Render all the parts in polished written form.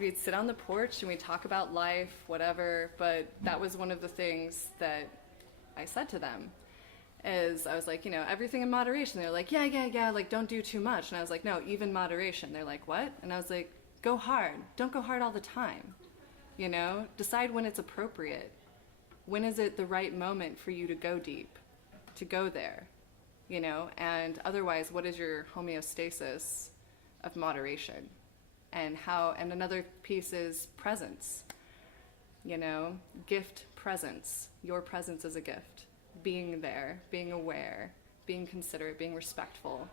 We'd sit on the porch and we'd talk about life, whatever, but that was one of the things that I said to them. Is I was like, everything in moderation. They're like, yeah, like don't do too much. And I was like, no, even moderation. They're like, what? And I was like, go hard. Don't go hard all the time. Decide when it's appropriate. When is it the right moment for you to go deep, to go there, and otherwise, what is your homeostasis of moderation? And another piece is presence, gift presence. Your presence is a gift. Being there, being aware, being considerate, being respectful.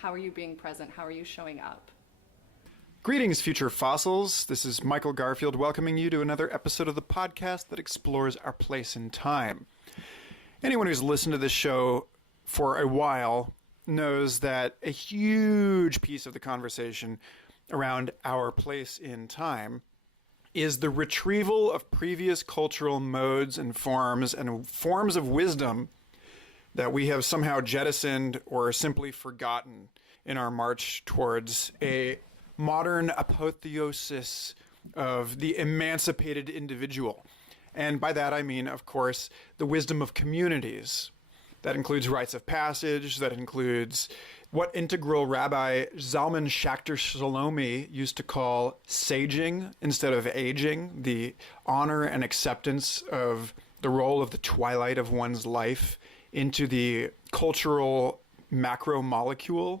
How are you being present? How are you showing up? Greetings, future fossils. This is Michael Garfield welcoming you to another episode of the podcast that explores our place in time. Anyone who's listened to this show for a while knows that a huge piece of the conversation around our place in time is the retrieval of previous cultural modes and forms of wisdom that we have somehow jettisoned or simply forgotten in our march towards a modern apotheosis of the emancipated individual. And by that I mean, of course, the wisdom of communities. That includes rites of passage, that includes what integral Rabbi Zalman Schachter Shalomi used to call saging instead of aging, the honor and acceptance of the role of the twilight of one's life into the cultural macromolecule,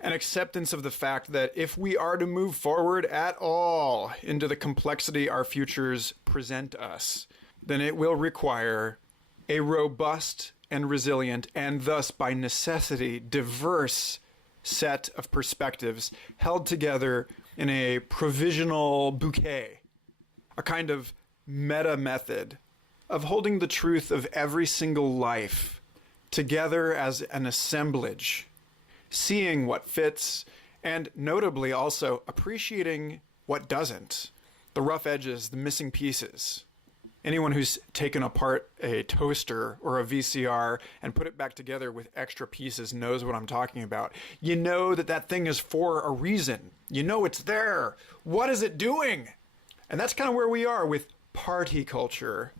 an acceptance of the fact that if we are to move forward at all into the complexity our futures present us, then it will require a robust and resilient, and thus by necessity diverse set of perspectives held together in a provisional bouquet, a kind of meta method of holding the truth of every single life together as an assemblage, seeing what fits, and notably also appreciating what doesn't, the rough edges, the missing pieces. Anyone who's taken apart a toaster or a VCR and put it back together with extra pieces knows what I'm talking about. You know that thing is for a reason. You know it's there. What is it doing? And that's kind of where we are with party culture,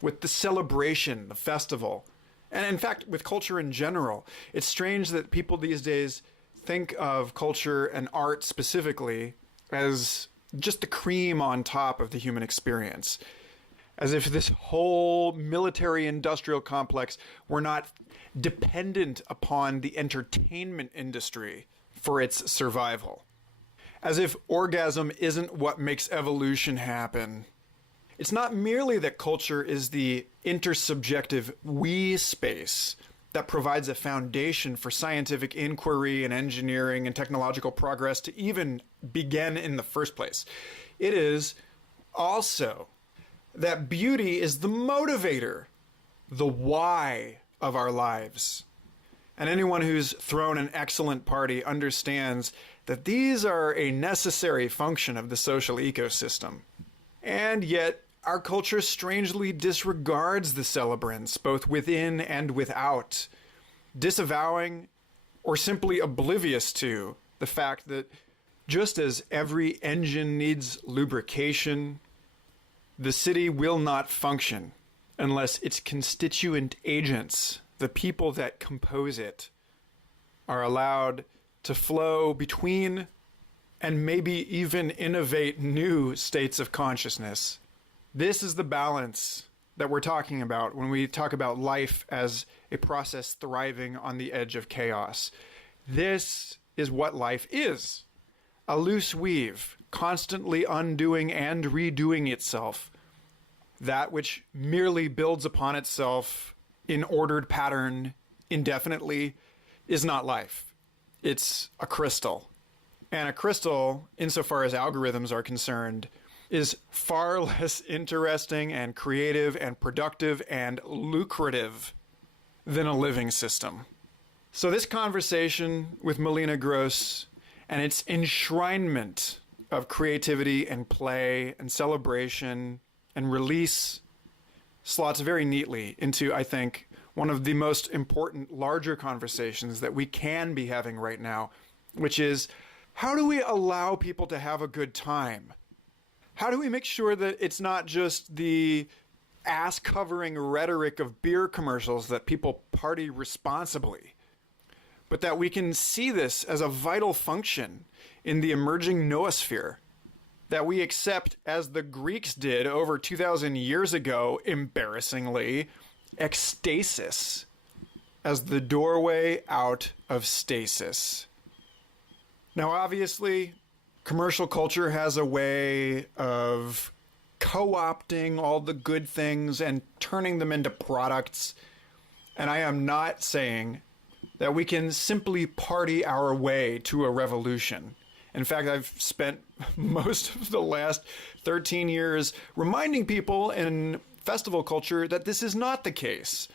with the celebration, the festival, and in fact, with culture in general. It's strange that people these days think of culture and art specifically as just the cream on top of the human experience. As if this whole military-industrial complex were not dependent upon the entertainment industry for its survival. As if orgasm isn't what makes evolution happen. It's not merely that culture is the intersubjective we space that provides a foundation for scientific inquiry and engineering and technological progress to even begin in the first place. It is also that beauty is the motivator, the why of our lives. And anyone who's thrown an excellent party understands that these are a necessary function of the social ecosystem. And yet, our culture strangely disregards the celebrants, both within and without, disavowing or simply oblivious to the fact that just as every engine needs lubrication, the city will not function unless its constituent agents, the people that compose it, are allowed to flow between and maybe even innovate new states of consciousness. This is the balance that we're talking about when we talk about life as a process thriving on the edge of chaos. This is what life is. A loose weave, constantly undoing and redoing itself. That which merely builds upon itself in ordered pattern indefinitely is not life. It's a crystal. And a crystal, insofar as algorithms are concerned, is far less interesting and creative and productive and lucrative than a living system. So this conversation with Malena Grosz and its enshrinement of creativity and play and celebration and release slots very neatly into, I think, one of the most important larger conversations that we can be having right now, which is, how do we allow people to have a good time How do we make sure that it's not just the ass-covering rhetoric of beer commercials that people party responsibly, but that we can see this as a vital function in the emerging noosphere that we accept, as the Greeks did over 2,000 years ago, embarrassingly, ecstasis as the doorway out of stasis. Now, obviously, commercial culture has a way of co-opting all the good things and turning them into products. And I am not saying that we can simply party our way to a revolution. In fact, I've spent most of the last 13 years reminding people in festival culture that this is not the case.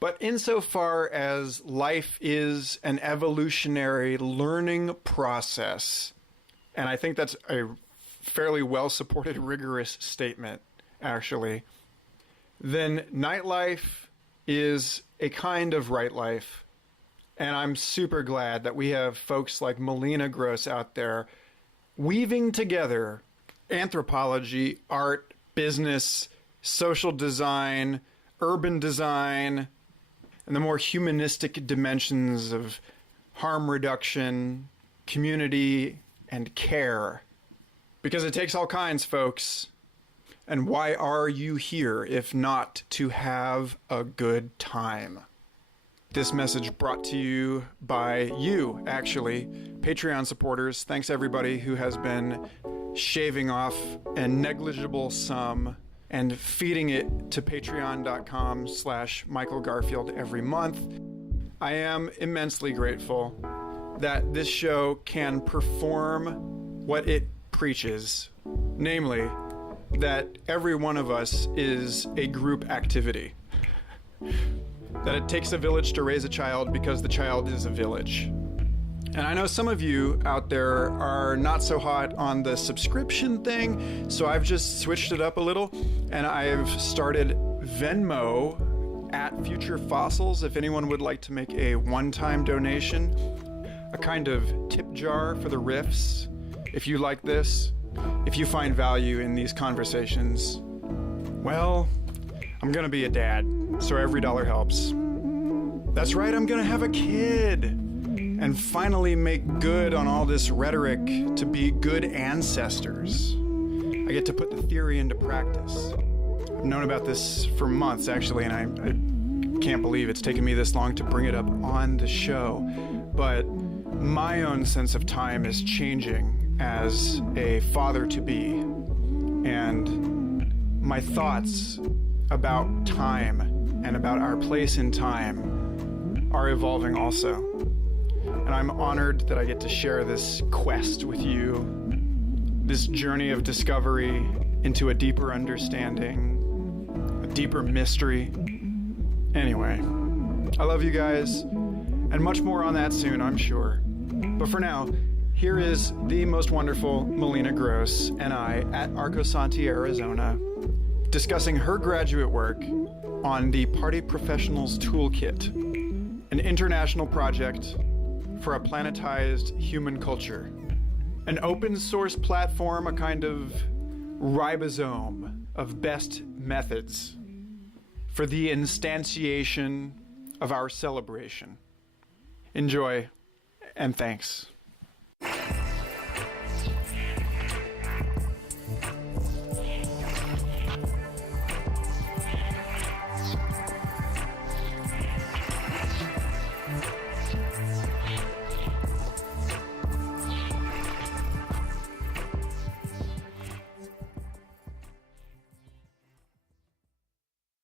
But insofar as life is an evolutionary learning process, and I think that's a fairly well-supported, rigorous statement, actually, then nightlife is a kind of right life. And I'm super glad that we have folks like Malena Grosz out there weaving together anthropology, art, business, social design, urban design, and the more humanistic dimensions of harm reduction, community, and care. Because it takes all kinds, folks. And why are you here if not to have a good time? This message brought to you by you, actually, Patreon supporters. Thanks everybody who has been shaving off a negligible sum and feeding it to patreon.com/Michael Garfield every month. I am immensely grateful that this show can perform what it preaches, namely that every one of us is a group activity. That it takes a village to raise a child because the child is a village. And I know some of you out there are not so hot on the subscription thing, so I've just switched it up a little, and I've started Venmo at Future Fossils if anyone would like to make a one-time donation, a kind of tip jar for the riffs. If you like this, if you find value in these conversations, well, I'm gonna be a dad, so every dollar helps. That's right, I'm gonna have a kid and finally make good on all this rhetoric to be good ancestors. I get to put the theory into practice. I've known about this for months, actually, and I can't believe it's taken me this long to bring it up on the show. But my own sense of time is changing as a father-to-be, and my thoughts about time and about our place in time are evolving also. And I'm honored that I get to share this quest with you, this journey of discovery into a deeper understanding, a deeper mystery. Anyway, I love you guys, and much more on that soon, I'm sure. But for now, here is the most wonderful Malena Grosz and I at Arcosanti, Arizona, discussing her graduate work on the Party Professionals Toolkit, an international project for a planetized human culture. An open source platform, a kind of ribosome of best methods for the instantiation of our celebration. Enjoy, and thanks.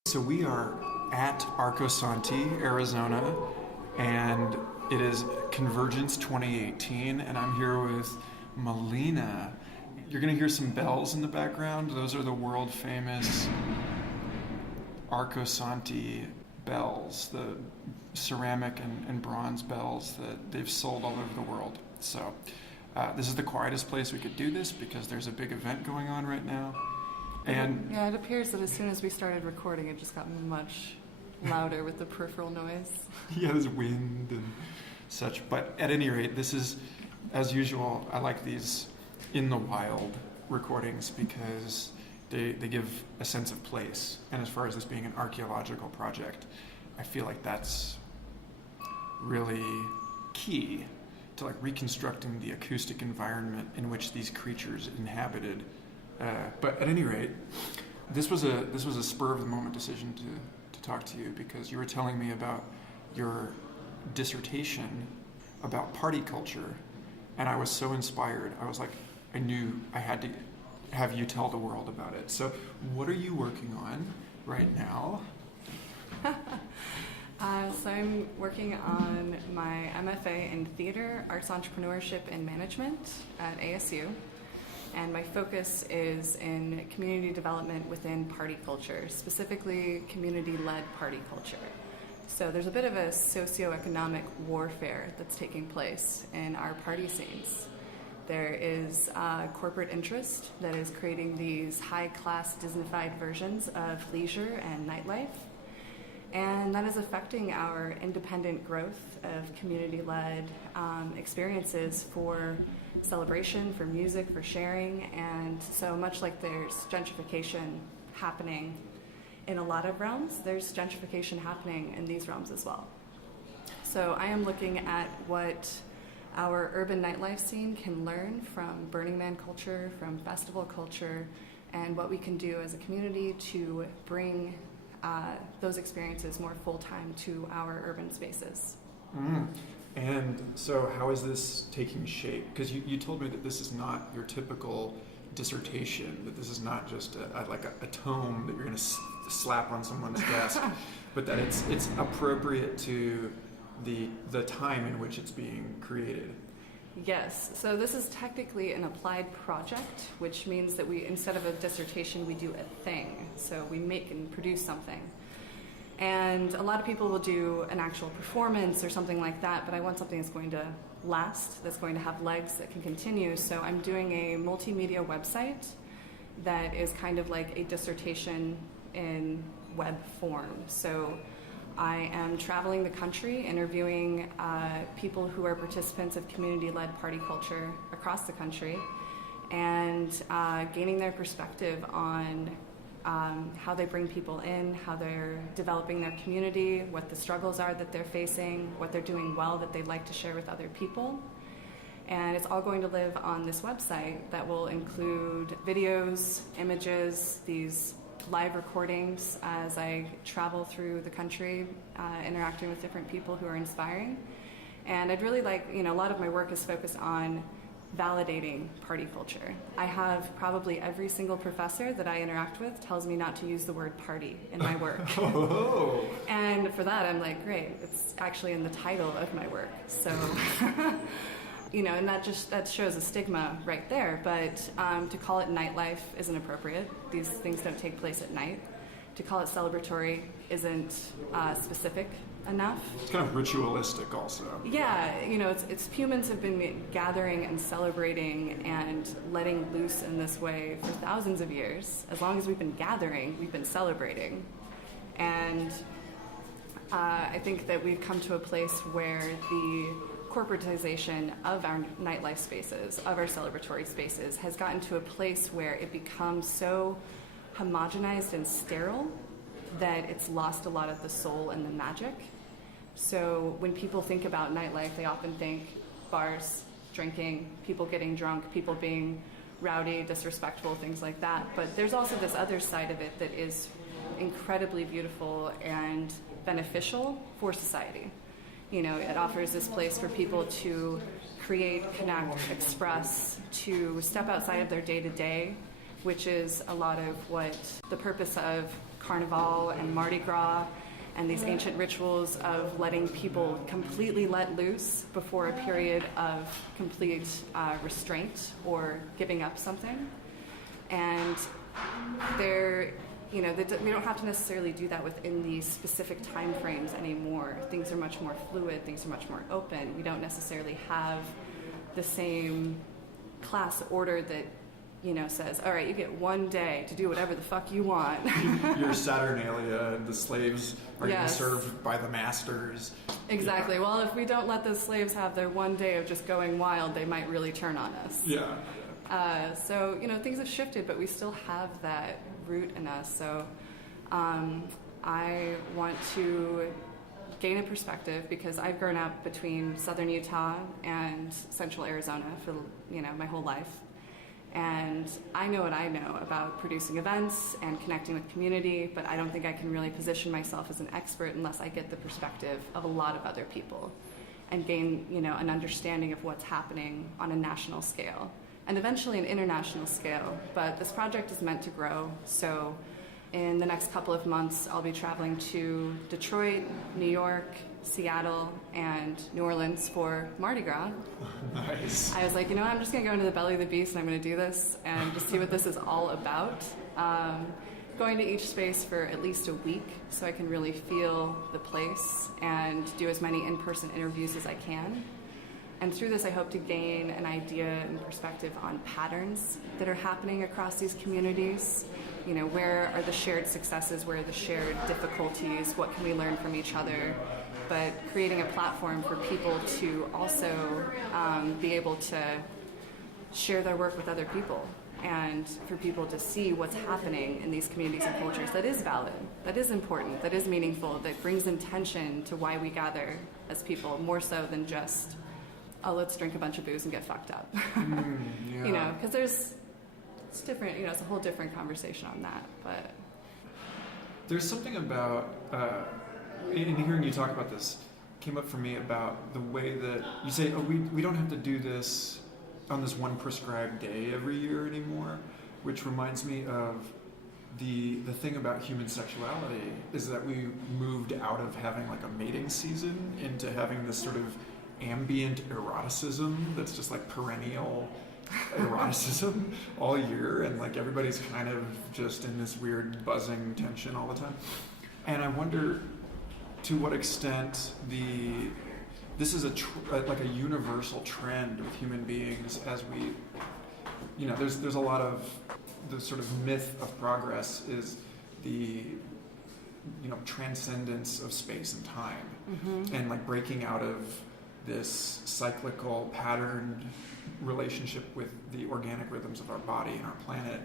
So we are at Arcosanti, Arizona, and it is Convergence 2018, and I'm here with Malena. You're going to hear some bells in the background. Those are the world-famous Arcosanti bells, the ceramic and bronze bells that they've sold all over the world. So this is the quietest place we could do this because there's a big event going on right now. And yeah, it appears that as soon as we started recording, it just got much louder with the peripheral noise. Yeah, there's wind and such. But at any rate, this is, as usual, I like these in the wild recordings because they give a sense of place. And as far as this being an archaeological project, I feel like that's really key to like reconstructing the acoustic environment in which these creatures inhabited. But at any rate, this was a spur of the moment decision to talk to you because you were telling me about your dissertation about party culture, and I was so inspired. I was like, I knew I had to have you tell the world about it. So what are you working on right now? So I'm working on my MFA in Theater, Arts Entrepreneurship, and Management at ASU. And my focus is in community development within party culture, specifically community-led party culture. So there's a bit of a socioeconomic warfare that's taking place in our party scenes. There is corporate interest that is creating these high-class Disneyfied versions of leisure and nightlife. And that is affecting our independent growth of community-led experiences for celebration, for music, for sharing. And so much like there's gentrification happening in a lot of realms, there's gentrification happening in these realms as well. So I am looking at what our urban nightlife scene can learn from Burning Man culture, from festival culture, and what we can do as a community to bring those experiences more full-time to our urban spaces. Mm. And so how is this taking shape? Because you told me that this is not your typical dissertation, that this is not just a tome that you're going to slap on someone's desk, but that it's appropriate to the time in which it's being created. Yes, so this is technically an applied project, which means that we, instead of a dissertation, we do a thing. So we make and produce something. And a lot of people will do an actual performance or something like that, but I want something that's going to last, that's going to have legs, that can continue. So I'm doing a multimedia website that is kind of like a dissertation in web form. So I am traveling the country, interviewing people who are participants of community-led party culture across the country, and gaining their perspective on how they bring people in, how they're developing their community, what the struggles are that they're facing, what they're doing well that they'd like to share with other people. And it's all going to live on this website that will include videos, images, these live recordings as I travel through the country, interacting with different people who are inspiring. And I'd really like, a lot of my work is focused on validating party culture. I have probably every single professor that I interact with tells me not to use the word party in my work. Oh. And for that, I'm like, great, it's actually in the title of my work. So, and that shows a stigma right there, but to call it nightlife isn't appropriate. These things don't take place at night. To call it celebratory isn't specific enough. It's kind of ritualistic also. Yeah, it's humans have been gathering and celebrating and letting loose in this way for thousands of years. As long as we've been gathering, we've been celebrating. And I think that we've come to a place where the corporatization of our nightlife spaces, of our celebratory spaces, has gotten to a place where it becomes so homogenized and sterile that it's lost a lot of the soul and the magic. So when people think about nightlife, they often think bars, drinking, people getting drunk, people being rowdy, disrespectful, things like that. But there's also this other side of it that is incredibly beautiful and beneficial for society. It offers this place for people to create, connect, express, to step outside of their day-to-day, which is a lot of what the purpose of Carnival and Mardi Gras and these ancient rituals of letting people completely let loose before a period of complete restraint or giving up something. And we don't have to necessarily do that within these specific time frames anymore. Things are much more fluid, things are much more open. We don't necessarily have the same class order that says, all right, you get one day to do whatever the fuck you want. You're Saturnalia, and the slaves are Yes. served by the masters. Exactly. Yeah. Well, if we don't let the slaves have their one day of just going wild, they might really turn on us. Yeah. So, things have shifted, but we still have that root in us. So I want to gain a perspective because I've grown up between southern Utah and central Arizona for, my whole life. And I know what I know about producing events and connecting with community, but I don't think I can really position myself as an expert unless I get the perspective of a lot of other people and gain, an understanding of what's happening on a national scale and eventually an international scale. But this project is meant to grow, so in the next couple of months, I'll be traveling to Detroit, New York, Seattle, and New Orleans for Mardi Gras. Nice. I was like, I'm just going to go into the belly of the beast and I'm going to do this and just see what this is all about. Going to each space for at least a week so I can really feel the place and do as many in-person interviews as I can. And through this, I hope to gain an idea and perspective on patterns that are happening across these communities. Where are the shared successes? Where are the shared difficulties? What can we learn from each other? But creating a platform for people to also be able to share their work with other people and for people to see what's happening in these communities and cultures that is valid, that is important, that is meaningful, that brings intention to why we gather as people, more so than just, oh, let's drink a bunch of booze and get fucked up. Yeah. Because it's different, it's a whole different conversation on that, but... There's something about, in hearing you talk about this, came up for me about the way that you say, oh, we don't have to do this on this one prescribed day every year anymore, which reminds me of the thing about human sexuality is that we moved out of having like a mating season into having this sort of ambient eroticism that's just like perennial eroticism all year, and like everybody's kind of just in this weird buzzing tension all the time. And I wonder to what extent this is like a universal trend with human beings as we, there's a lot of the sort of myth of progress is the transcendence of space and time, and like breaking out of this cyclical patterned relationship with the organic rhythms of our body and our planet.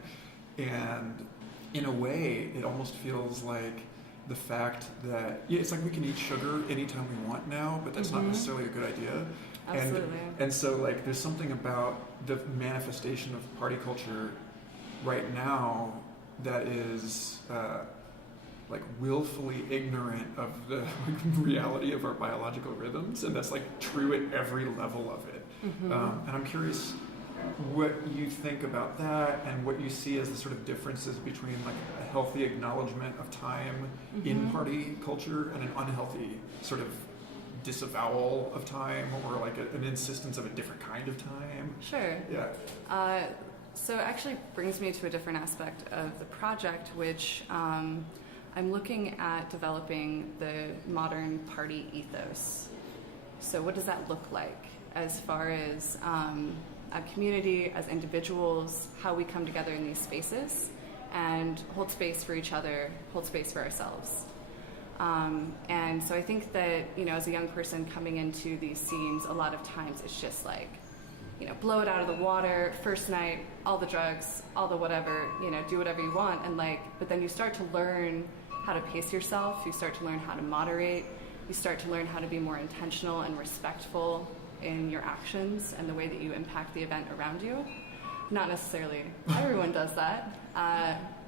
And in a way, it almost feels like the fact that, it's like we can eat sugar anytime we want now, but that's not necessarily a good idea. Absolutely. And so like there's something about the manifestation of party culture right now that is like willfully ignorant of the reality of our biological rhythms, and that's like true at every level of it. And I'm curious what you think about that and what you see as the sort of differences between like a healthy acknowledgement of time in party culture and an unhealthy sort of disavowal of time, or like an insistence of a different kind of time. Sure. Yeah. So it actually brings me to a different aspect of the project, which I'm looking at developing the modern party ethos. So what does that look like as far as a community, as individuals, how we come together in these spaces and hold space for each other, hold space for ourselves. And so I think that, as a young person coming into these scenes, a lot of times it's just like, blow it out of the water, first night, all the drugs, all the whatever, do whatever you want. And but then you start to learn how to pace yourself, you start to learn how to moderate, you start to learn how to be more intentional and respectful in your actions and the way that you impact the event around you. Not necessarily everyone does that,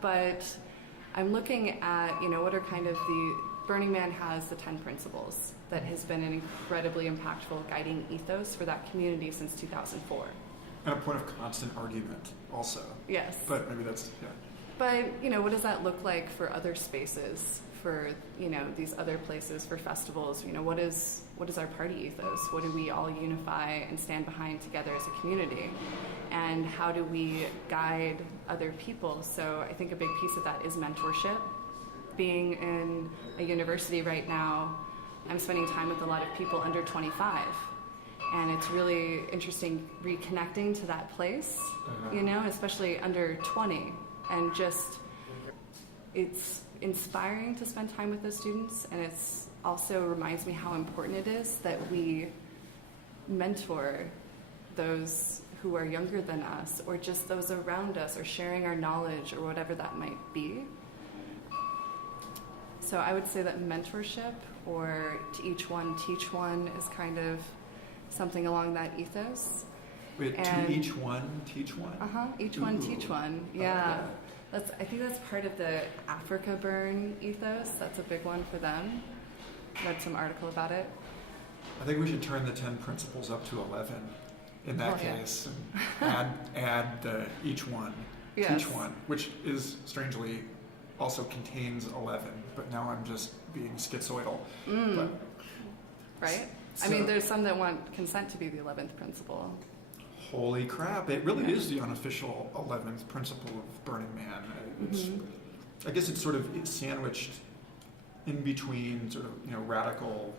but I'm looking at, what are kind of Burning Man has the 10 principles that has been an incredibly impactful guiding ethos for that community since 2004. And a point of constant argument also. Yes. But maybe that's, yeah. But, what does that look like for other spaces, for, these other places, for festivals? What is our party ethos? What do we all unify and stand behind together as a community? And how do we guide other people? So I think a big piece of that is mentorship. Being in a university right now, I'm spending time with a lot of people under 25. And it's really interesting reconnecting to that place, especially under 20. And it's inspiring to spend time with those students, and it's also reminds me how important it is that we mentor those who are younger than us, or just those around us, or sharing our knowledge, or whatever that might be. So I would say that mentorship, or to each one teach one, is kind of something along that ethos. Wait, And- to each one teach one? Each one Ooh. teach one. I like Yeah. that. I think that's part of the Africa Burn ethos. That's a big one for them. Read some article about it. I think we should turn the 10 principles up to 11 in that Oh, yeah. case, and add the each one, Yes. teach one, which is strangely also contains 11, but now I'm just being schizoidal. But, Right? I so- mean, there's some that want consent to be the 11th principle. holy crap, it really Yeah. is the unofficial 11th principle of Burning Man. It's, Mhm. I guess it's sort of sandwiched in between sort of, radical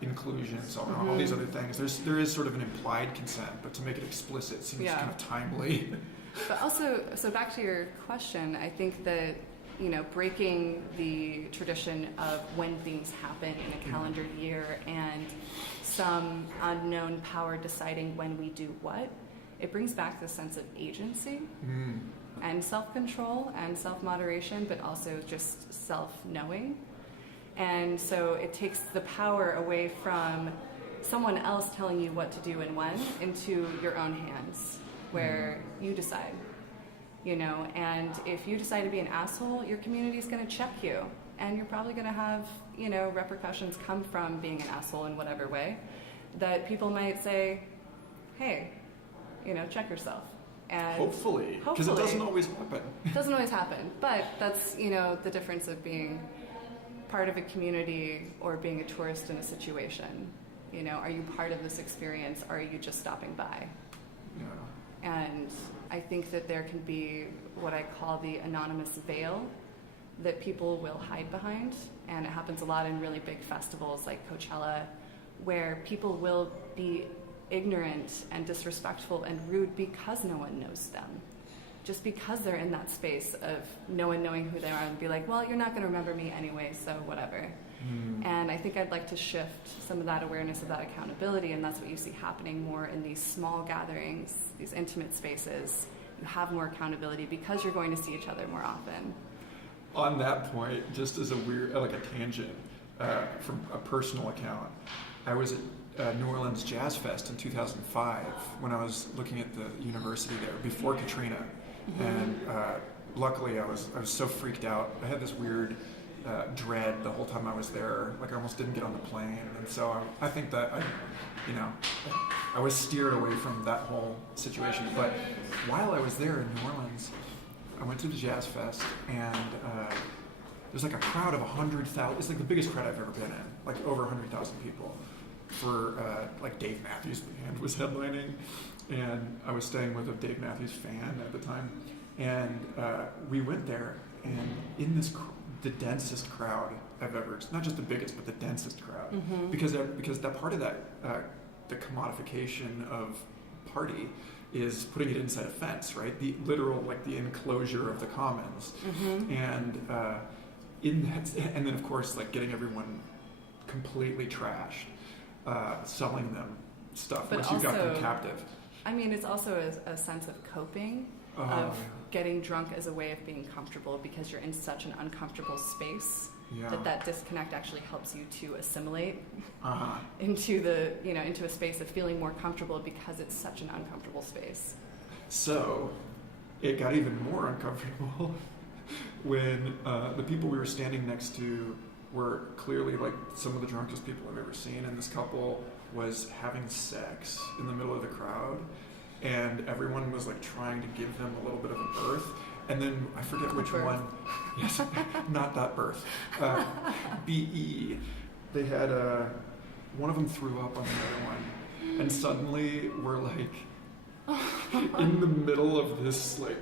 inclusions, all these other things. There is sort of an implied consent, but to make it explicit seems Yeah. kind of timely. But also, so back to your question, I think that, breaking the tradition of when things happen in a calendar year and some unknown power deciding when we do what, it brings back the sense of agency and self-control and self-moderation, but also just self-knowing. And so it takes the power away from someone else telling you what to do and when into your own hands, where you decide, and if you decide to be an asshole, your community is going to check you, and you're probably going to have, repercussions come from being an asshole in whatever way, that people might say, hey, check yourself. And Hopefully, because it doesn't always happen. it doesn't always happen, but that's, the difference of being part of a community or being a tourist in a situation. Are you part of this experience, or are you just stopping by? Yeah. And I think that there can be what I call the anonymous veil that people will hide behind. And it happens a lot in really big festivals like Coachella, where people will be ignorant and disrespectful and rude because no one knows them. Just because they're in that space of no one knowing who they are, and be like, well, you're not going to remember me anyway, so whatever. And I think I'd like to shift some of that awareness of that accountability, and that's what you see happening more in these small gatherings, these intimate spaces. You have more accountability because you're going to see each other more often. On that point, just as a weird, like a tangent from a personal account, I was at New Orleans Jazz Fest in 2005 when I was looking at the university there before Katrina, and luckily I was so freaked out. I had this weird dread the whole time I was there. Like I almost didn't get on the plane, and so I think that I was steered away from that whole situation. But while I was there in New Orleans, I went to the Jazz Fest, and there's like a crowd of 100,000. It's like the biggest crowd I've ever been in, like over 100,000 people. For like Dave Matthews Band was headlining, and I was staying with a Dave Matthews fan at the time, and we went there, and in this the densest crowd I've ever, not just the biggest, but the densest crowd, because that part of that the commodification of party is putting it inside a fence, right? The literal, like the enclosure of the commons, and in that, and then of course like getting everyone completely trashed. Selling them stuff But once you got them also- captive. I mean, it's also a sense of coping, of getting drunk as a way of being comfortable because you're in such an uncomfortable space Yeah. that disconnect actually helps you to assimilate Uh-huh. into into a space of feeling more comfortable because it's such an uncomfortable space. So it got even more uncomfortable when the people we were standing next to were clearly like some of the drunkest people I've ever seen, and this couple was having sex in the middle of the crowd, and everyone was like trying to give them a little bit of a berth, and then I forget which Birth. one. Yes, not that birth. BE. They had one of them threw up on the other one, and suddenly we're like in the middle of this like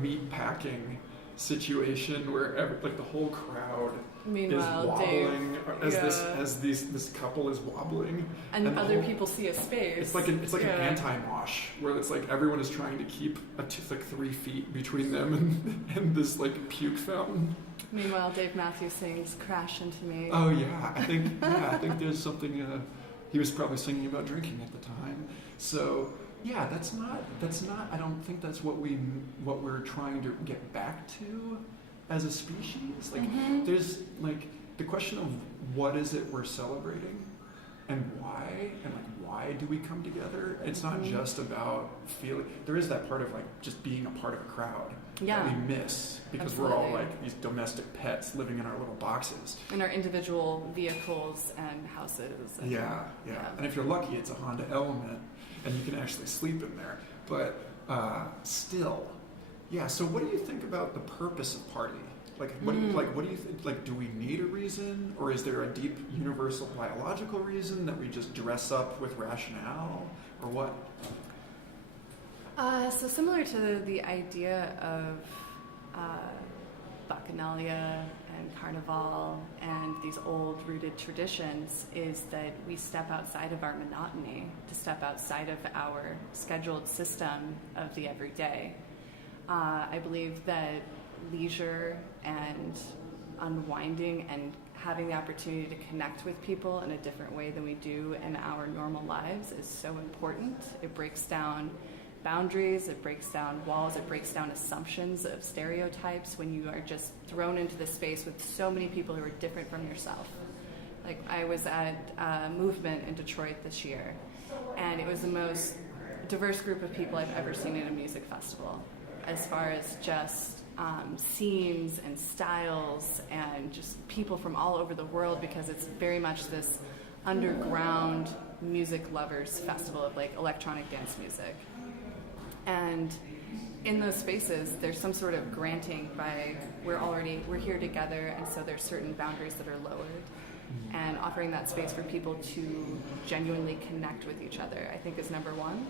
meat packing situation where like the whole crowd Meanwhile, is wobbling Dave, as this couple is wobbling, and the other whole- people see a space. It's like an anti-mosh where it's like everyone is trying to keep like 3 feet between them and this like puke fountain. Meanwhile, Dave Matthews sings "Crash Into Me." Oh yeah, I think there's something. He was probably singing about drinking at the time. So yeah, that's not, I don't think that's what we're trying to get back to as a species. Like, there's, like, the question of what is it we're celebrating and why, and, like, why do we come together? It's not just about feeling, there is that part of, like, just being a part of a crowd that we miss because we're all, like, these domestic pets living in our little boxes. In our individual vehicles and houses. And, yeah. And if you're lucky, it's a Honda Element, and you can actually sleep in there. But still, yeah. So, what do you think about the purpose of party? Like, what do you think? Like, do we need a reason, or is there a deep universal biological reason that we just dress up with rationale, or what? So similar to the idea of Bacchanalia and Carnival and these old rooted traditions is that we step outside of our monotony, to step outside of our scheduled system of the everyday. I believe that leisure and unwinding and having the opportunity to connect with people in a different way than we do in our normal lives is so important. It breaks down boundaries, it breaks down walls, it breaks down assumptions of stereotypes when you are just thrown into the space with so many people who are different from yourself. Like, I was at Movement in Detroit this year, and it was the most diverse group of people I've ever seen in a music festival, as far as just scenes and styles and just people from all over the world, because it's very much this underground music lovers festival of, like, electronic dance music. And in those spaces, there's some sort of granting by we're here together, and so there's certain boundaries that are lowered. And offering that space for people to genuinely connect with each other, I think, is number one.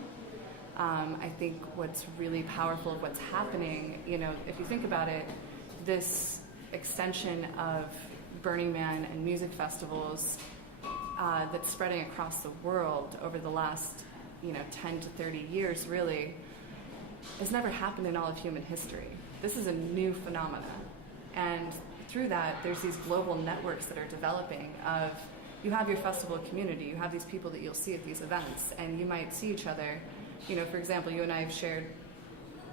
I think what's really powerful of what's happening, if you think about it, this extension of Burning Man and music festivals that's spreading across the world over the last 10 to 30 years really has never happened in all of human history. This is a new phenomenon. And through that, there's these global networks that are developing of, you have your festival community, you have these people that you'll see at these events, and you might see each other. For example, you and I have shared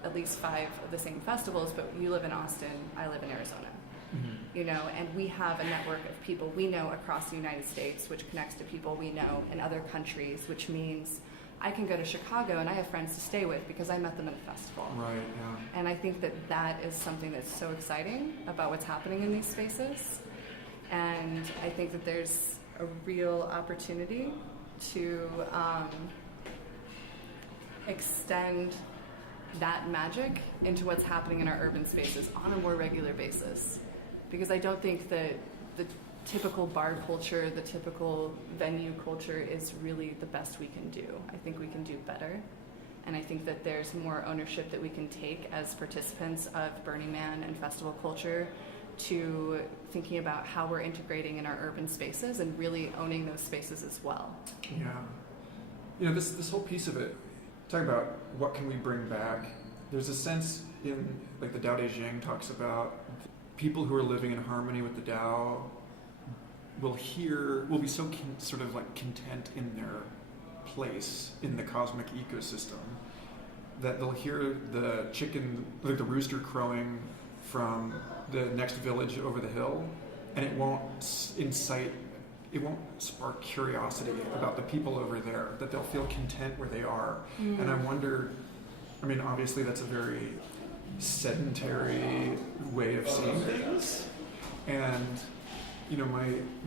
at least 5 of the same festivals, but you live in Austin, I live in Arizona. And we have a network of people we know across the United States, which connects to people we know in other countries, which means I can go to Chicago and I have friends to stay with because I met them at a festival. Right, yeah. And I think that that is something that's so exciting about what's happening in these spaces. And I think that there's a real opportunity to extend that magic into what's happening in our urban spaces on a more regular basis. Because I don't think that the typical bar culture, the typical venue culture is really the best we can do. I think we can do better. And I think that there's more ownership that we can take as participants of Burning Man and festival culture to thinking about how we're integrating in our urban spaces and really owning those spaces as well. Yeah. This whole piece of it, talking about what can we bring back, there's a sense in, like, the Tao Te Ching talks about people who are living in harmony with the Tao will be so sort of like content in their place in the cosmic ecosystem that they'll hear the chicken, like the rooster crowing from the next village over the hill, and it won't spark curiosity about the people over there, that they'll feel content where they are. And I wonder, obviously that's a very sedentary way of seeing things, and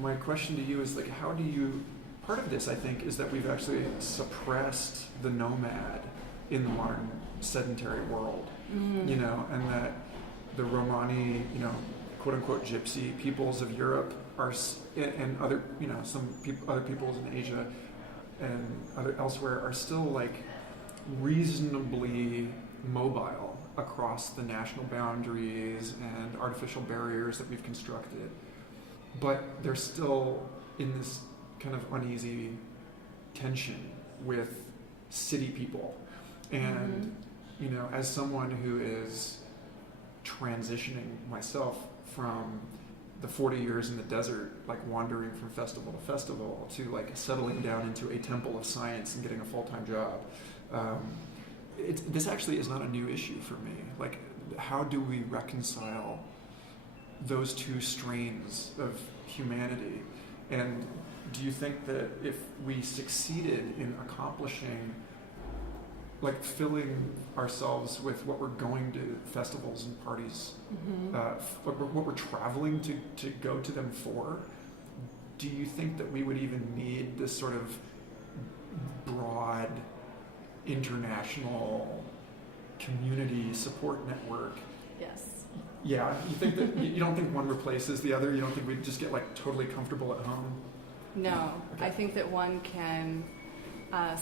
my question to you is, like, how do you, part of this, I think, is that we've actually suppressed the nomad in the modern sedentary world, and that the Romani, quote unquote gypsy peoples of Europe are, and other, other peoples in Asia and elsewhere are still, like, reasonably mobile across the national boundaries and artificial barriers that we've constructed. But they're still in this kind of uneasy tension with city people. And, as someone who is transitioning myself from the 40 years in the desert, like wandering from festival to festival, to like settling down into a temple of science and getting a full-time job, This actually is not a new issue for me. Like, how do we reconcile those two strains of humanity? And do you think that if we succeeded in accomplishing, like filling ourselves with what we're going to festivals and parties, what we're traveling to go to them for, do you think that we would even need this sort of broad international community support network? Yes. Yeah, you think that you don't think one replaces the other? You don't think we'd just get like totally comfortable at home? No, Okay. I think that one can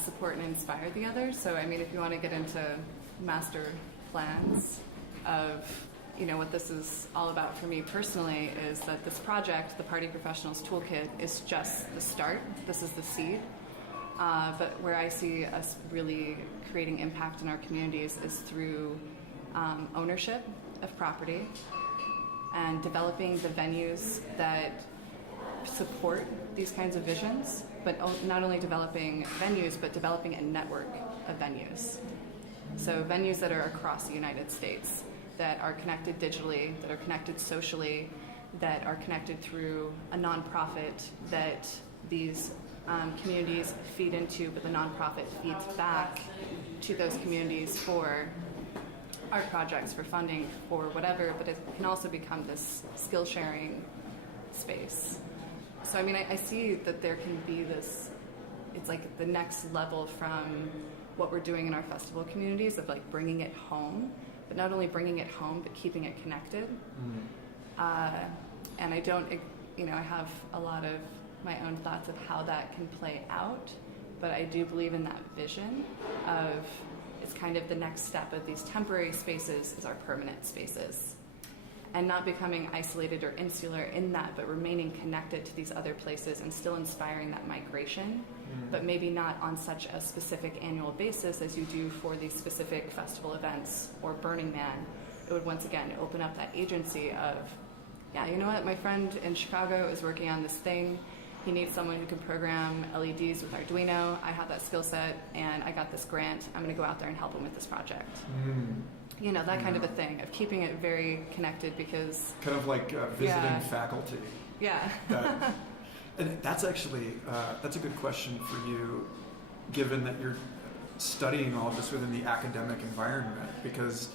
support and inspire the other. So, I mean, if you want to get into master plans of, what this is all about for me personally, is that this project, the Party Professionals Toolkit, is just the start. This is the seed. But where I see us really creating impact in our communities is through ownership of property and developing the venues that support these kinds of visions, but not only developing venues, but developing a network of venues. So venues that are across the United States, that are connected digitally, that are connected socially, that are connected through a nonprofit that these communities feed into, but the nonprofit feeds back to those communities for art projects, for funding, for whatever, but it can also become this skill sharing space. So, I mean, I see that there can be this, it's like the next level from what we're doing in our festival communities of like bringing it home, but not only bringing it home, but keeping it connected. And I don't, I have a lot of my own thoughts of how that can play out, but I do believe in that vision of it's kind of the next step of these temporary spaces is our permanent spaces. And not becoming isolated or insular in that, but remaining connected to these other places and still inspiring that migration, but maybe not on such a specific annual basis as you do for these specific festival events or Burning Man. It would once again open up that agency of, yeah, you know what, my friend in Chicago is working on this thing. He needs someone who can program LEDs with Arduino. I have that skill set, and I got this grant. I'm going to go out there and help him with this project. That kind of a thing, of keeping it very connected, because... Kind of like visiting faculty. Yeah. And that's actually, that's a good question for you, given that you're studying all of this within the academic environment, because,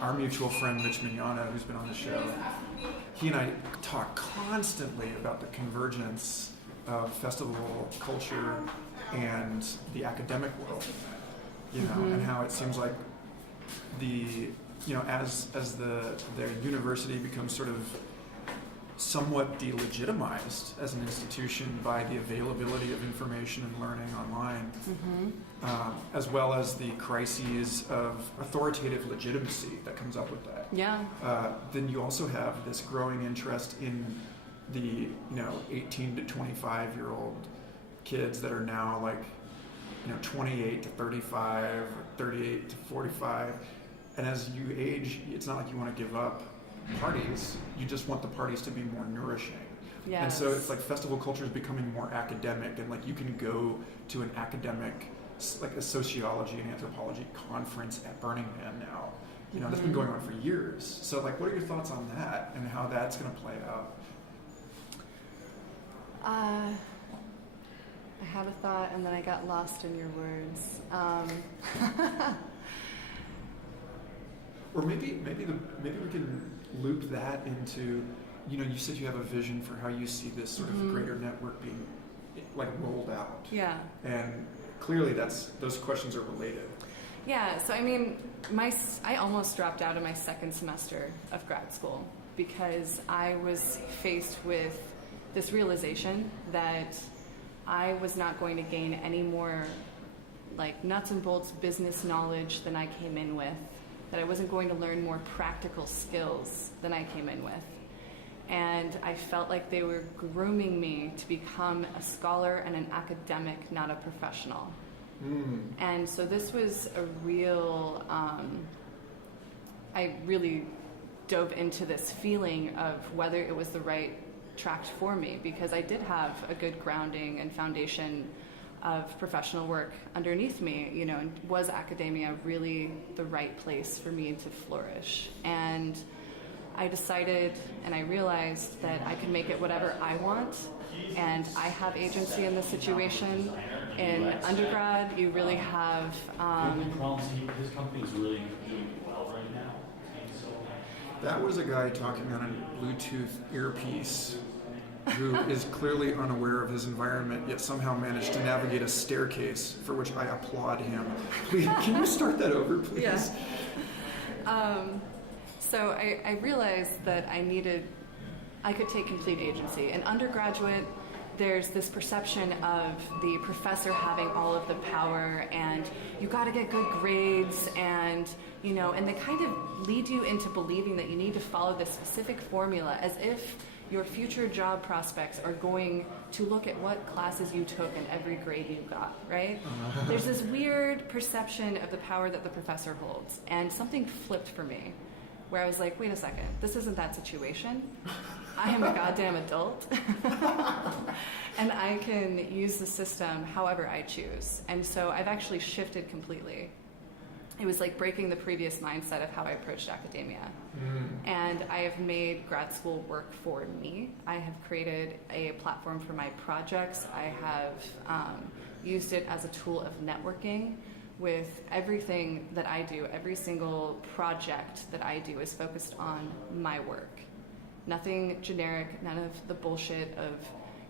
our mutual friend, Mitch Mignogna, who's been on the show, he and I talk constantly about the convergence of festival culture and the academic world, and how it seems like as the university becomes sort of somewhat delegitimized as an institution by the availability of information and learning online, as well as the crises of authoritative legitimacy that comes up with that. Yeah. Then you also have this growing interest in the 18 to 25-year-old kids that are now like 28 to 35 or 38 to 45. And as you age, it's not like you want to give up parties. You just want the parties to be more nourishing. Yes. And so it's like festival culture is becoming more academic, and like you can go to an academic, like a sociology and anthropology conference at Burning Man now. That's been going on for years. So like, what are your thoughts on that and how that's going to play out? I had a thought and then I got lost in your words. Or maybe we can loop that into, you said you have a vision for how you see this sort of greater network being like rolled out. Yeah. And clearly those questions are related. Yeah, so I mean, I almost dropped out of my second semester of grad school because I was faced with this realization that I was not going to gain any more like nuts and bolts business knowledge than I came in with, that I wasn't going to learn more practical skills than I came in with. And I felt like they were grooming me to become a scholar and an academic, not a professional. And so this was a real, I really dove into this feeling of whether it was the right track for me, because I did have a good grounding and foundation of professional work underneath me, you know, and was academia really the right place for me to flourish? And I decided and I realized that I could make it whatever I want, and I have agency in this situation. In undergrad, you really have... his company's really doing well right now. That was a guy talking on a Bluetooth earpiece who is clearly unaware of his environment, yet somehow managed to navigate a staircase, for which I applaud him. Please, can you start that over, please? Yeah. So I realized that I could take complete agency. In undergraduate, there's this perception of the professor having all of the power, and you got to get good grades, and you know, and they kind of lead you into believing that you need to follow this specific formula, as if your future job prospects are going to look at what classes you took and every grade you got, right? There's this weird perception of the power that the professor holds, and something flipped for me, where I was like, wait a second, this isn't that situation. I am a goddamn adult, and I can use the system however I choose. And so I've actually shifted completely. It was like breaking the previous mindset of how I approached academia. And I have made grad school work for me. I have created a platform for my projects. I have used it as a tool of networking. With everything that I do, every single project that I do is focused on my work. Nothing generic, none of the bullshit of,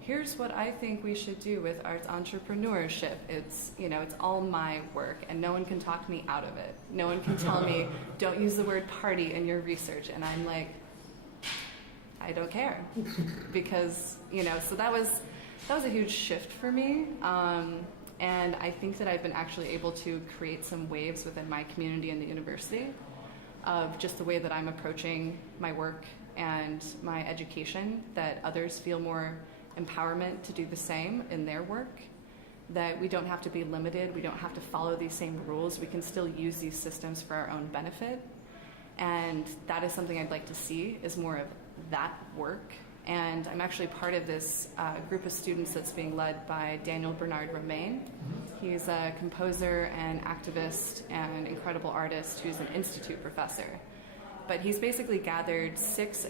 here's what I think we should do with arts entrepreneurship. It's, you know, it's all my work, and no one can talk me out of it. No one can tell me, don't use the word party in your research. And I'm like, I don't care. Because, you know, so that was a huge shift for me. And I think that I've been actually able to create some waves within my community and the university of just the way that I'm approaching my work and my education, that others feel more empowerment to do the same in their work, that we don't have to be limited, we don't have to follow these same rules, we can still use these systems for our own benefit. And that is something I'd like to see, is more of that work. And I'm actually part of this group of students that's being led by Daniel Bernard Romain. He's a composer and activist and incredible artist who's an institute professor. But he's basically gathered six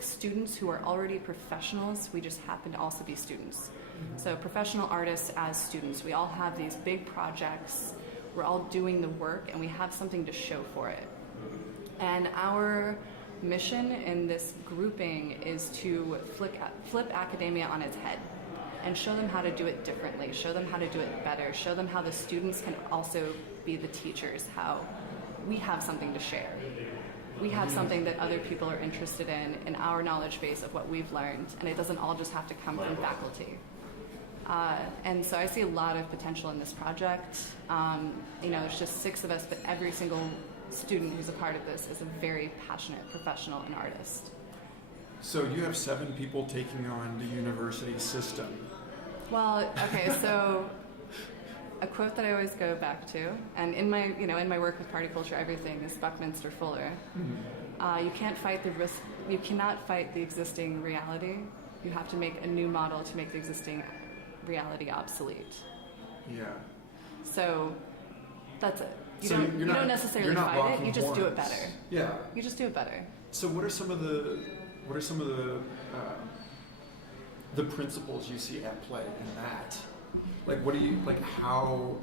students who are already professionals. We just happen to also be students. So professional artists as students. We all have these big projects. We're all doing the work, and we have something to show for it. And our mission in this grouping is to flip academia on its head and show them how to do it differently, show them how to do it better, show them how the students can also be the teachers, how we have something to share. We have something that other people are interested in our knowledge base of what we've learned, and it doesn't all just have to come from faculty. And so I see a lot of potential in this project. You know, there's just 6 of us, but every single student who's a part of this is a very passionate professional and artist. So you have 7 people taking on the university system. Well, okay, so a quote that I always go back to, and in my work with party culture, everything is Buckminster Fuller. You cannot fight the existing reality. You have to make a new model to make the existing reality obsolete. Yeah. So that's it. You So don't you're not- necessarily you're not fight it. rocking You just do it horns. better. Yeah. You just do it better. So what are some of the principles you see at play in that? Like, what do you like? How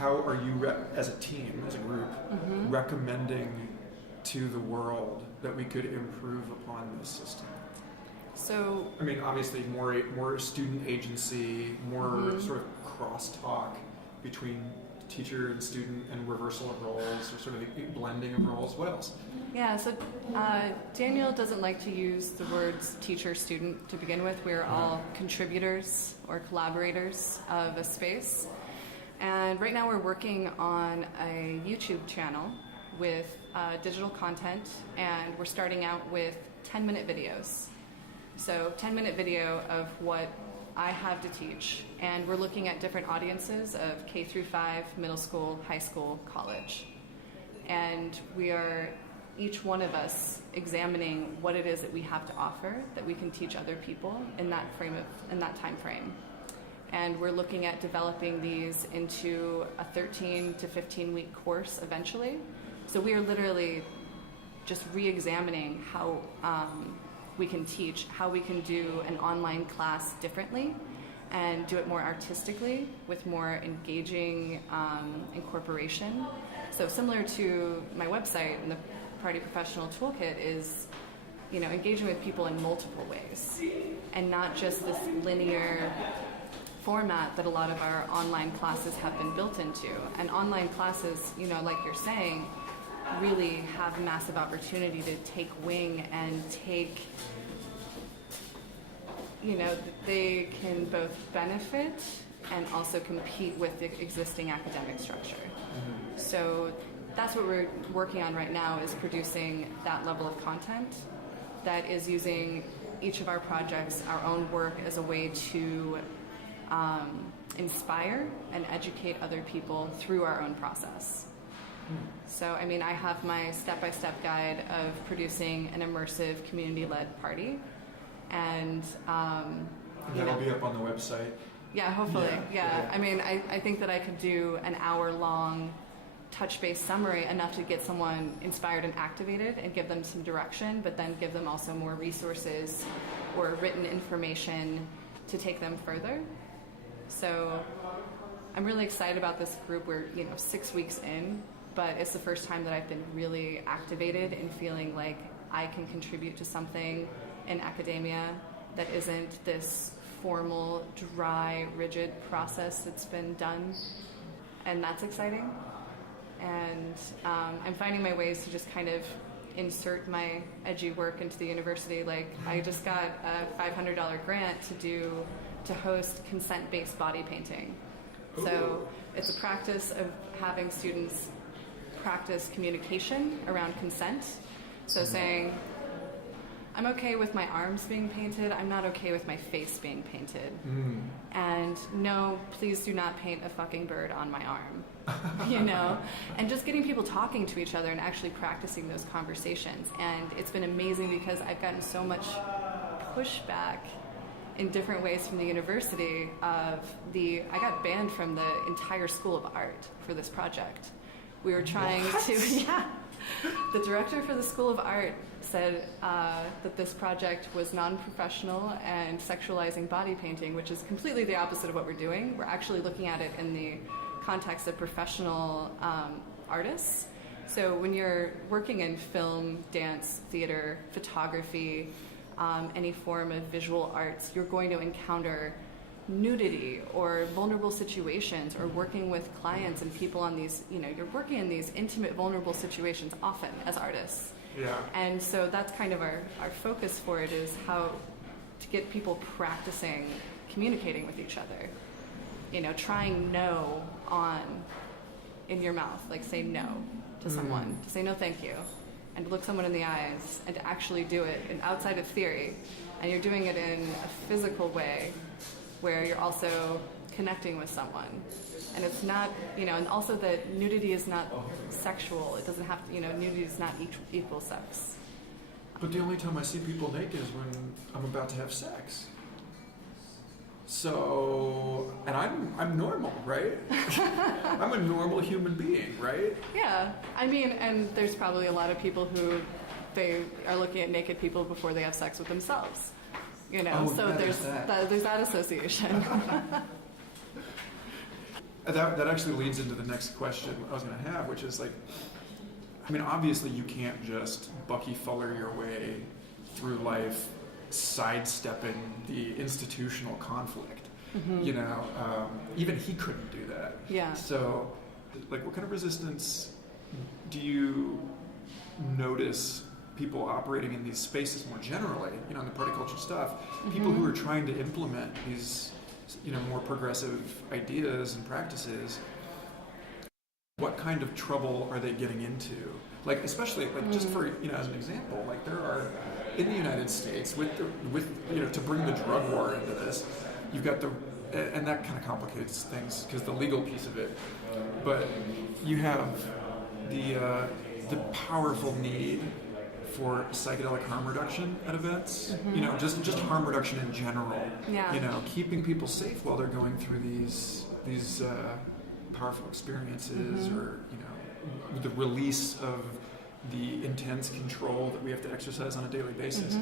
are you as a team, as a group, recommending to the world that we could improve upon this system? So I mean, obviously, more student agency, more sort of crosstalk between teacher and student, and reversal of roles, or sort of a blending of roles. What else? yeah, so Daniel doesn't like to use the words teacher-student to begin with. We're all contributors or collaborators of a space. And right now we're working on a YouTube channel with digital content, and we're starting out with 10-minute videos. So 10-minute video of what I have to teach, and we're looking at different audiences of K through 5, middle school, high school, college. And we are, each one of us, examining what it is that we have to offer that we can teach other people in that time frame. And we're looking at developing these into a 13 to 15 week course eventually. So we are literally just re-examining how we can teach, how we can do an online class differently and do it more artistically with more engaging incorporation. So similar to my website and the Party Professional Toolkit is, engaging with people in multiple ways and not just this linear format that a lot of our online classes have been built into. And online classes, like you're saying, really have massive opportunity to take wing and take, they can both benefit and also compete with the existing academic structure. Mm-hmm. So that's what we're working on right now, is producing that level of content that is using each of our projects, our own work, as a way to inspire and educate other people through our own process. So, I have my step-by-step guide of producing an immersive community-led party. And that'll be up on the website. Yeah, hopefully. Yeah. I think that I could do an hour-long touch-based summary, enough to get someone inspired and activated and give them some direction, but then give them also more resources or written information to take them further. So I'm really excited about this group. We're 6 weeks in, but it's the first time that I've been really activated and feeling like I can contribute to something in academia that isn't this formal, dry, rigid process that's been done. And that's exciting. And I'm finding my ways to just kind of insert my edgy work into the university. Like, I just got a $500 grant to host consent-based body painting. Ooh. So it's a practice of having students practice communication around consent. So saying, I'm okay with my arms being painted, I'm not okay with my face being painted. Mm. And no, please do not paint a fucking bird on my arm. And just getting people talking to each other and actually practicing those conversations. And it's been amazing because I've gotten so much pushback in different ways from the university I got banned from the entire School of Art for this project. We were trying the director for the School of Art said that this project was non-professional and sexualizing body painting, which is completely the opposite of what we're doing. We're actually looking at it in the context of professional artists. So when you're working in film, dance, theater, photography, any form of visual arts, you're going to encounter nudity or vulnerable situations, or working with clients and people on these, you're working in these intimate, vulnerable situations often as artists. Yeah. And so that's kind of our focus for it, is how to get people practicing communicating with each other. Trying no on in your mouth, like say no to someone, to say no thank you, and to look someone in the eyes and to actually do it, and outside of theory, and you're doing it in a physical way where you're also connecting with someone. And it's not, and also that nudity is not sexual. It doesn't have to, nudity is not equal sex. But the only time I see people naked is when I'm about to have sex. So, and I'm normal, right? I'm a normal human being, right? Yeah, and there's probably a lot of people who they are looking at naked people before they have sex with themselves. So there's that association. That actually leads into the next question I was going to have, which is like, obviously you can't just Bucky Fuller your way through life sidestepping the institutional conflict. Mm-hmm. Even he couldn't do that. Yeah. So, like, what kind of resistance do you notice people operating in these spaces more generally, in the party culture stuff, mm-hmm. people who are trying to implement these, more progressive ideas and practices? What kind of trouble are they getting into? Like, especially, like, just for, as an example, like, there are, in the United States, with to bring the drug war into this, you've got and that kind of complicates things, because the legal piece of it, but you have the powerful need for psychedelic harm reduction at events. You know, just harm reduction in general. Yeah. You know, keeping people safe while they're going through these powerful experiences, or you know, the release of the intense control that we have to exercise on a daily basis.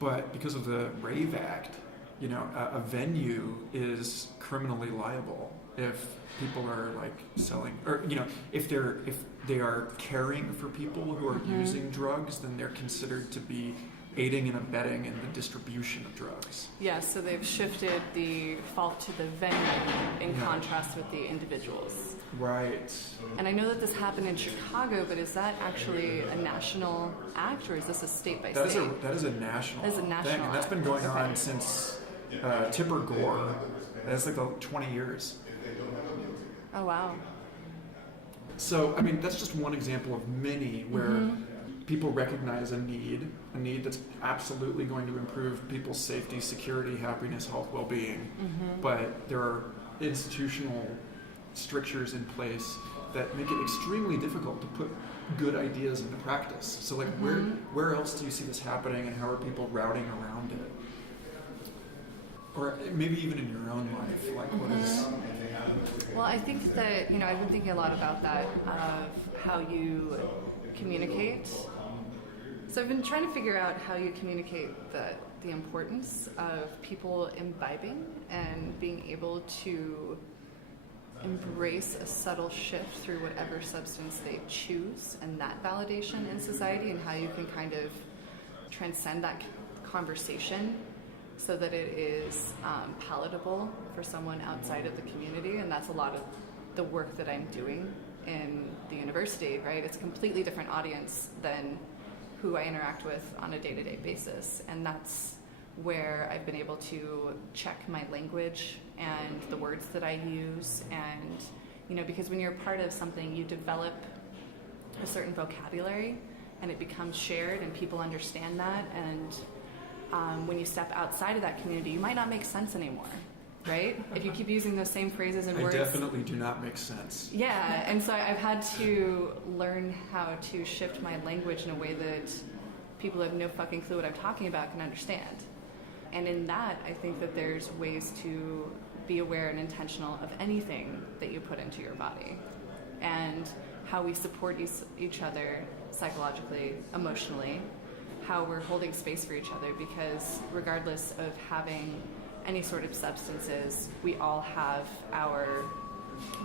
But because of the Rave Act, you know, a venue is criminally liable if people are like selling, or you know, if they are caring for people who are using drugs, then they're considered to be aiding and abetting in the distribution of drugs. Yeah, so they've shifted the fault to the venue in contrast with the individuals. Right. And I know that this happened in Chicago, but is that actually a national act, or is this a state by state? That is a national. That is a national thing, and that's been going on since Tipper Gore. That's like 20 years. Oh wow. So I mean, that's just one example of many where people recognize a need that's absolutely going to improve people's safety, security, happiness, health, well-being. But there are institutional strictures in place that make it extremely difficult to put good ideas into practice. So like where else do you see this happening, and how are people routing around it? Or maybe even in your own life, like what is... Well, I think that, you know, I've been thinking a lot about that, of how you communicate. So I've been trying to figure out how you communicate the importance of people imbibing and being able to embrace a subtle shift through whatever substance they choose, and that validation in society, and how you can kind of transcend that conversation so that it is palatable for someone outside of the community. And that's a lot of the work that I'm doing in the university, right? It's a completely different audience than who I interact with on a day-to-day basis. And that's where I've been able to check my language and the words that I use. And, you know, because when you're part of something, you develop a certain vocabulary and it becomes shared and people understand that. And when you step outside of that community, you might not make sense anymore, right? If you keep using those same phrases and words. I definitely do not make sense. Yeah, and so I've had to learn how to shift my language in a way that people who have no fucking clue what I'm talking about can understand. And in that, I think that there's ways to be aware and intentional of anything that you put into your body, and how we support each other psychologically, emotionally, how we're holding space for each other, because regardless of having any sort of substances, we all have our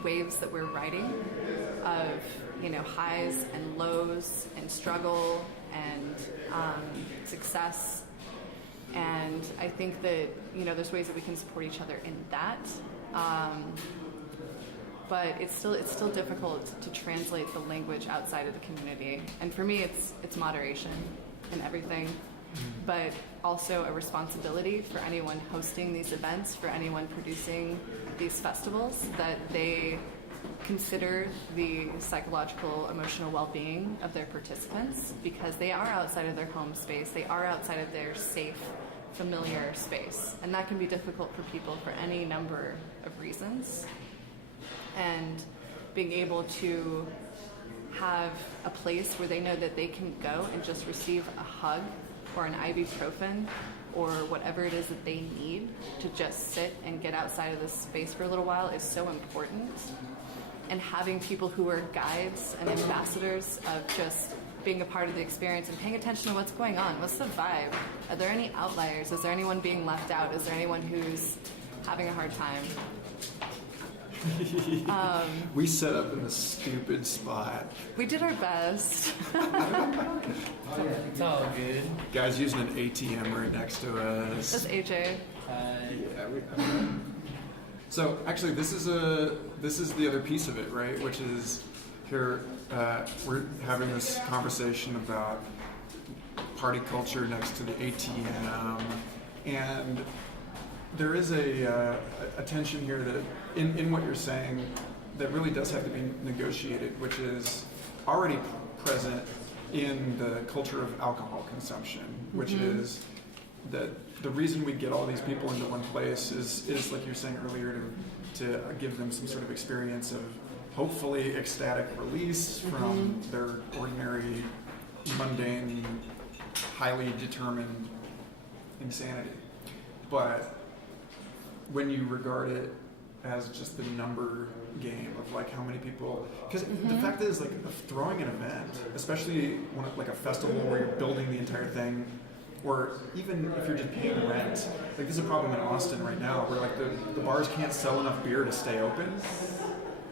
waves that we're riding of, you know, highs and lows and struggle and success. And I think that, you know, there's ways that we can support each other in that. But it's still difficult to translate the language outside of the community. And for me, it's moderation in everything, but also a responsibility for anyone hosting these events, for anyone producing these festivals, that they consider the psychological, emotional well-being of their participants, because they are outside of their home space, they are outside of their safe, familiar space, and that can be difficult for people for any number of reasons. And being able to have a place where they know that they can go and just receive a hug or an ibuprofen or whatever it is that they need to just sit and get outside of this space for a little while is so important. And having people who are guides and ambassadors of just being a part of the experience and paying attention to what's going on. What's the vibe? Are there any outliers? Is there anyone being left out? Is there anyone who's having a hard time? We set up in a stupid spot. We did our best. It's all good. Guys using an ATM right next to us. That's AJ. Yeah. So actually, this is the other piece of it, right? Which is here we're having this conversation about party culture next to the ATM, and there is a tension here that in what you're saying that really does have to be negotiated, which is already present in the culture of alcohol consumption, which is that the reason we get all these people into one place is like you were saying earlier, to give them some sort of experience of hopefully ecstatic release from their ordinary, mundane, highly determined insanity. But when you regard it as just the number game of like how many people, because the fact is like throwing an event, especially when like a festival where you're building the entire thing, or even if you're just paying rent, like this is a problem in Austin right now where like the bars can't sell enough beer to stay open.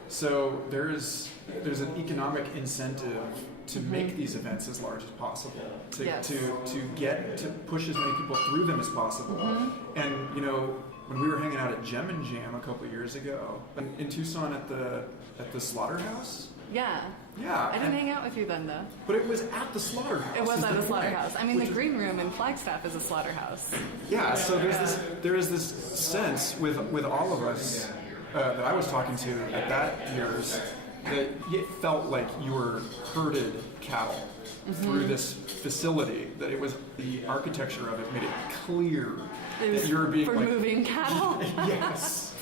So there's an economic incentive to make these events as large as possible, to push as many people through them as possible. And you know, when we were hanging out at Gem and Jam a couple of years ago in Tucson at the Slaughterhouse. Yeah. Yeah. I didn't hang out with you then, though. But it was at the Slaughterhouse. It was at the Slaughterhouse. I mean, the green room in Flagstaff is a slaughterhouse. Yeah. So there is this sense with all of us that I was talking to at that year's that it felt like you were herded cattle through this facility. That it was the architecture of it made it clear that you were being for like, moving cattle. Yes.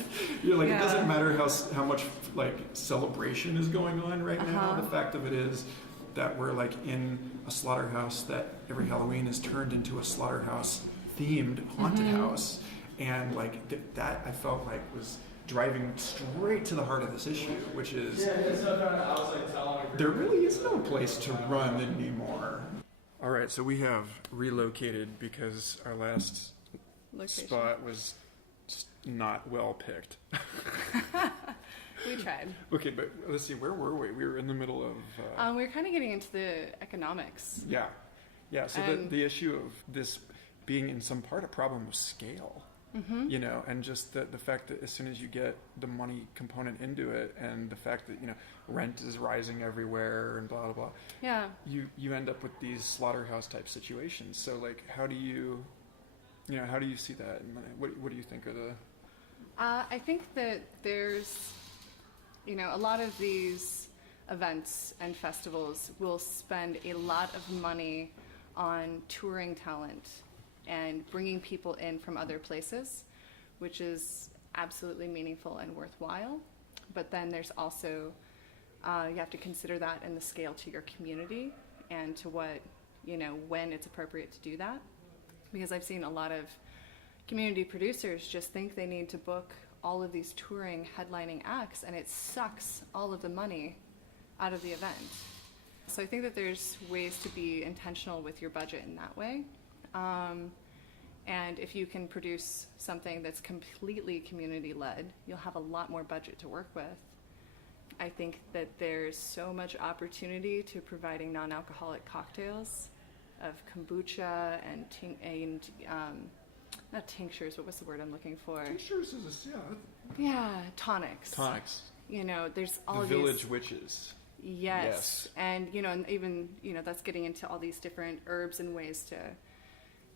You're like, it doesn't matter how much like celebration is going on right now. The fact of it is that we're like in a slaughterhouse that every Halloween is turned into a slaughterhouse themed haunted house. And like that I felt like was driving straight to the heart of this issue, which is there really is no place to run anymore. All right, so we have relocated because our last spot was just not well picked. We tried. Okay, but let's see, where were we? We were in the middle of... we were kind of getting into the economics. Yeah. So the issue of this being in some part a problem of scale, you know, and just the fact that as soon as you get the money component into it and the fact that, you know, rent is rising everywhere and blah, blah, blah. Yeah. You end up with these slaughterhouse type situations. So, like, how do you see that? And what do you think are the... I think that there's, you know, a lot of these events and festivals will spend a lot of money on touring talent and bringing people in from other places, which is absolutely meaningful and worthwhile. But then there's also, you have to consider that in the scale to your community and to what, you know, when it's appropriate to do that. Because I've seen a lot of community producers just think they need to book all of these touring headlining acts, and it sucks all of the money out of the event. So I think that there's ways to be intentional with your budget in that way. And if you can produce something that's completely community-led, you'll have a lot more budget to work with. I think that there's so much opportunity to providing non-alcoholic cocktails of kombucha and not tinctures, what was the word I'm looking for? Tinctures is tonics. Tonics. You know, there's all the of village these... witches. Yes. And, you know, and even, you know, that's getting into all these different herbs and ways to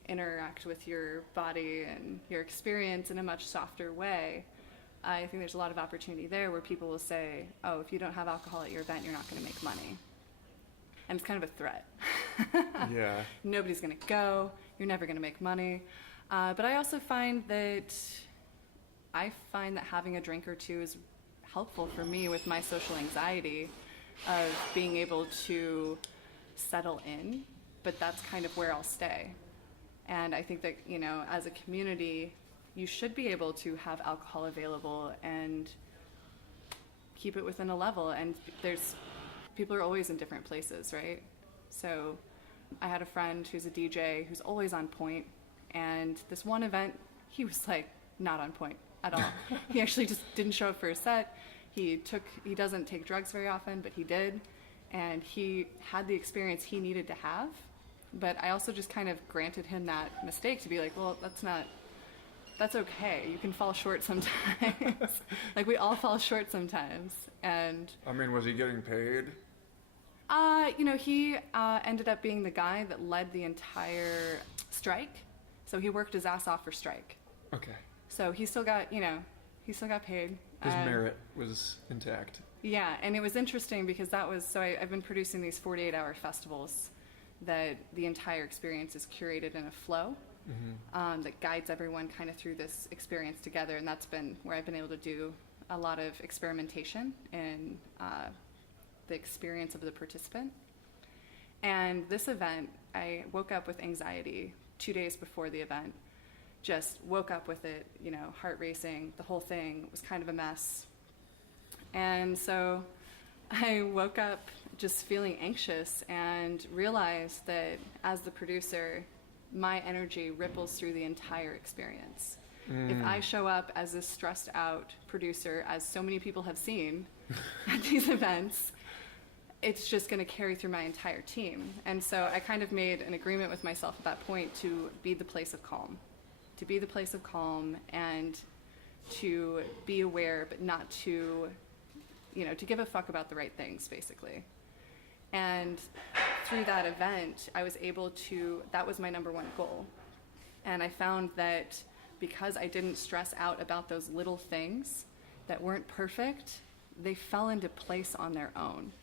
interact with your body and your experience in a much softer way. I think there's a lot of opportunity there where people will say, oh, if you don't have alcohol at your event, you're not going to make money. And it's kind of a threat. Yeah. Nobody's going to go. You're never going to make money. But I also find that having a drink or two is helpful for me with my social anxiety of being able to settle in, but that's kind of where I'll stay. And I think that, you know, as a community, you should be able to have alcohol available and keep it within a level. And people are always in different places, right? So I had a friend who's a DJ who's always on point. And this one event, he was like not on point at all. He actually just didn't show up for a set. He doesn't take drugs very often, but he did. And he had the experience he needed to have. But I also just kind of granted him that mistake to be like, well, that's okay. You can fall short sometimes. Like, we all fall short sometimes. And I mean, was he getting paid? You know, he ended up being the guy that led the entire strike. So he worked his ass off for strike. Okay. So he still got paid. His merit was intact. Yeah, and it was interesting because I've been producing these 48-hour festivals that the entire experience is curated in a flow that guides everyone kind of through this experience together, and that's been where I've been able to do a lot of experimentation in the experience of the participant. And this event, I woke up with anxiety 2 days before the event. Just woke up with it, you know, heart racing, the whole thing was kind of a mess. And so I woke up just feeling anxious and realized that as the producer, my energy ripples through the entire experience. If I show up as this stressed out producer, as so many people have seen at these events, it's just going to carry through my entire team. And so I kind of made an agreement with myself at that point to be the place of calm, and to be aware, but not to, you know, to give a fuck about the right things, basically. And through that event, I was able to, that was my number one goal. And I found that because I didn't stress out about those little things that weren't perfect, they fell into place on their own.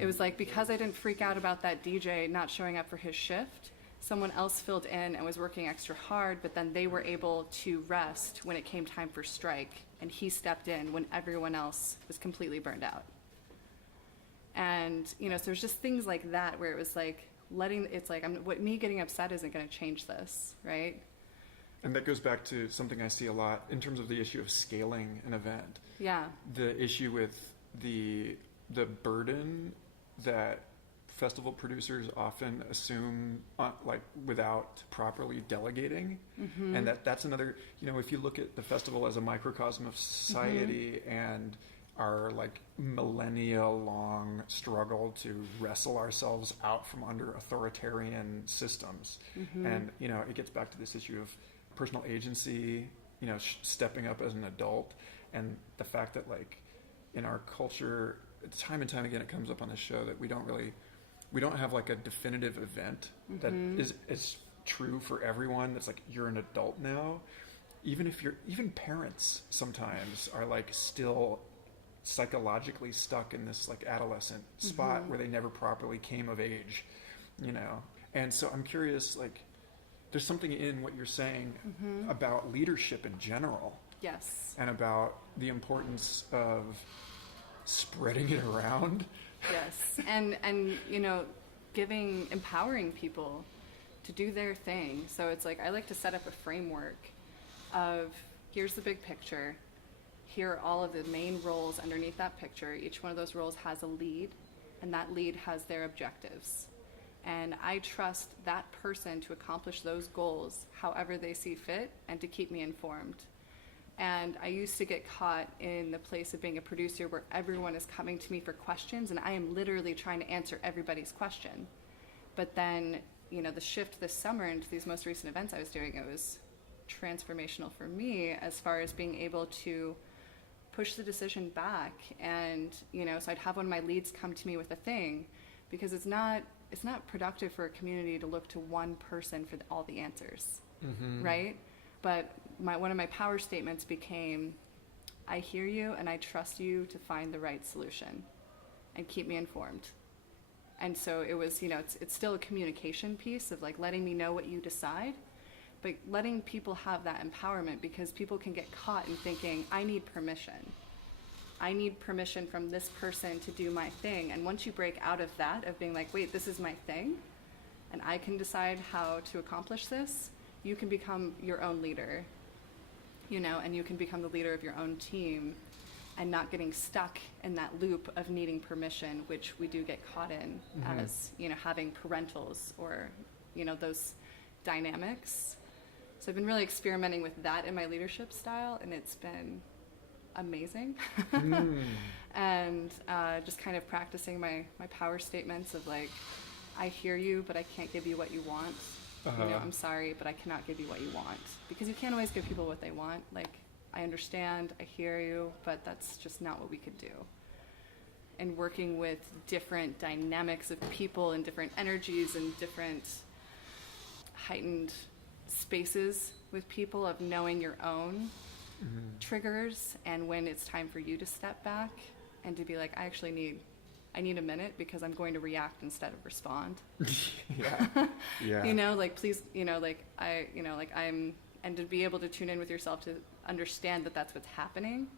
It was like, because I didn't freak out about that DJ not showing up for his shift, someone else filled in and was working extra hard, but then they were able to rest when it came time for strike, and he stepped in when everyone else was completely burned out. And, you know, so there's just things like that where it was like me getting upset isn't going to change this, right? And that goes back to something I see a lot in terms of the issue of scaling an event. Yeah. The issue with the burden that festival producers often assume, like, without properly delegating. And that's another, you know, if you look at the festival as a microcosm of society and our, like, millennia-long struggle to wrestle ourselves out from under authoritarian systems. And, you know, it gets back to this issue of personal agency, you know, stepping up as an adult, and the fact that, like, in our culture, time and time again, it comes up on the show that we don't have like a definitive event that is true for everyone. That's like, you're an adult now. Even parents sometimes are like still psychologically stuck in this like adolescent spot where they never properly came of age, you know? And so I'm curious, like, there's something in what you're saying about leadership in general. Yes. And about the importance of spreading it around. Yes. And you know, empowering people to do their thing. So it's like, I like to set up a framework of, here's the big picture. Here are all of the main roles underneath that picture. Each one of those roles has a lead, and that lead has their objectives. And I trust that person to accomplish those goals however they see fit and to keep me informed. And I used to get caught in the place of being a producer where everyone is coming to me for questions, and I am literally trying to answer everybody's question. But then, you know, the shift this summer into these most recent events I was doing, it was transformational for me as far as being able to push the decision back. And, you know, so I'd have one of my leads come to me with a thing, because it's not productive for a community to look to one person for all the answers, right? But one of my power statements became, I hear you and I trust you to find the right solution and keep me informed. And so it was, you know, it's still a communication piece of like letting me know what you decide, but letting people have that empowerment, because people can get caught in thinking, I need permission. I need permission from this person to do my thing. And once you break out of that, of being like, wait, this is my thing, and I can decide how to accomplish this, you can become your own leader, you know, and you can become the leader of your own team and not getting stuck in that loop of needing permission, which we do get caught in as, you know, having parentals or, you know, those dynamics. So I've been really experimenting with that in my leadership style, and it's been amazing. And just kind of practicing my power statements of like, I hear you, but I can't give you what you want. You know, I'm sorry, but I cannot give you what you want. Because you can't always give people what they want. Like, I understand, I hear you, but that's just not what we could do. And working with different dynamics of people and different energies and different heightened spaces with people, of knowing your own triggers and when it's time for you to step back and to be like, I need a minute because I'm going to react instead of respond. Yeah. You know, like, please, you know, like, and to be able to tune in with yourself to understand that that's what's happening,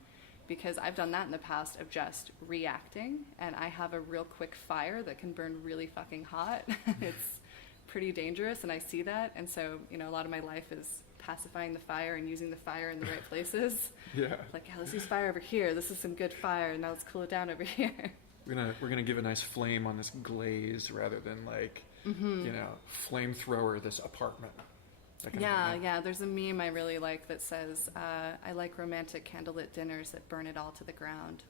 because I've done that in the past of just reacting, and I have a real quick fire that can burn really fucking hot. It's pretty dangerous, and I see that. And so, you know, a lot of my life is pacifying the fire and using the fire in the right places. Yeah. Like, yeah, let's use fire over here. This is some good fire. Now let's cool it down over here. We're gonna give a nice flame on this glaze rather than like, you know, flamethrower this apartment. That kind of Yeah, thing. yeah. There's a meme I really like that says, I like romantic candlelit dinners that burn it all to the ground.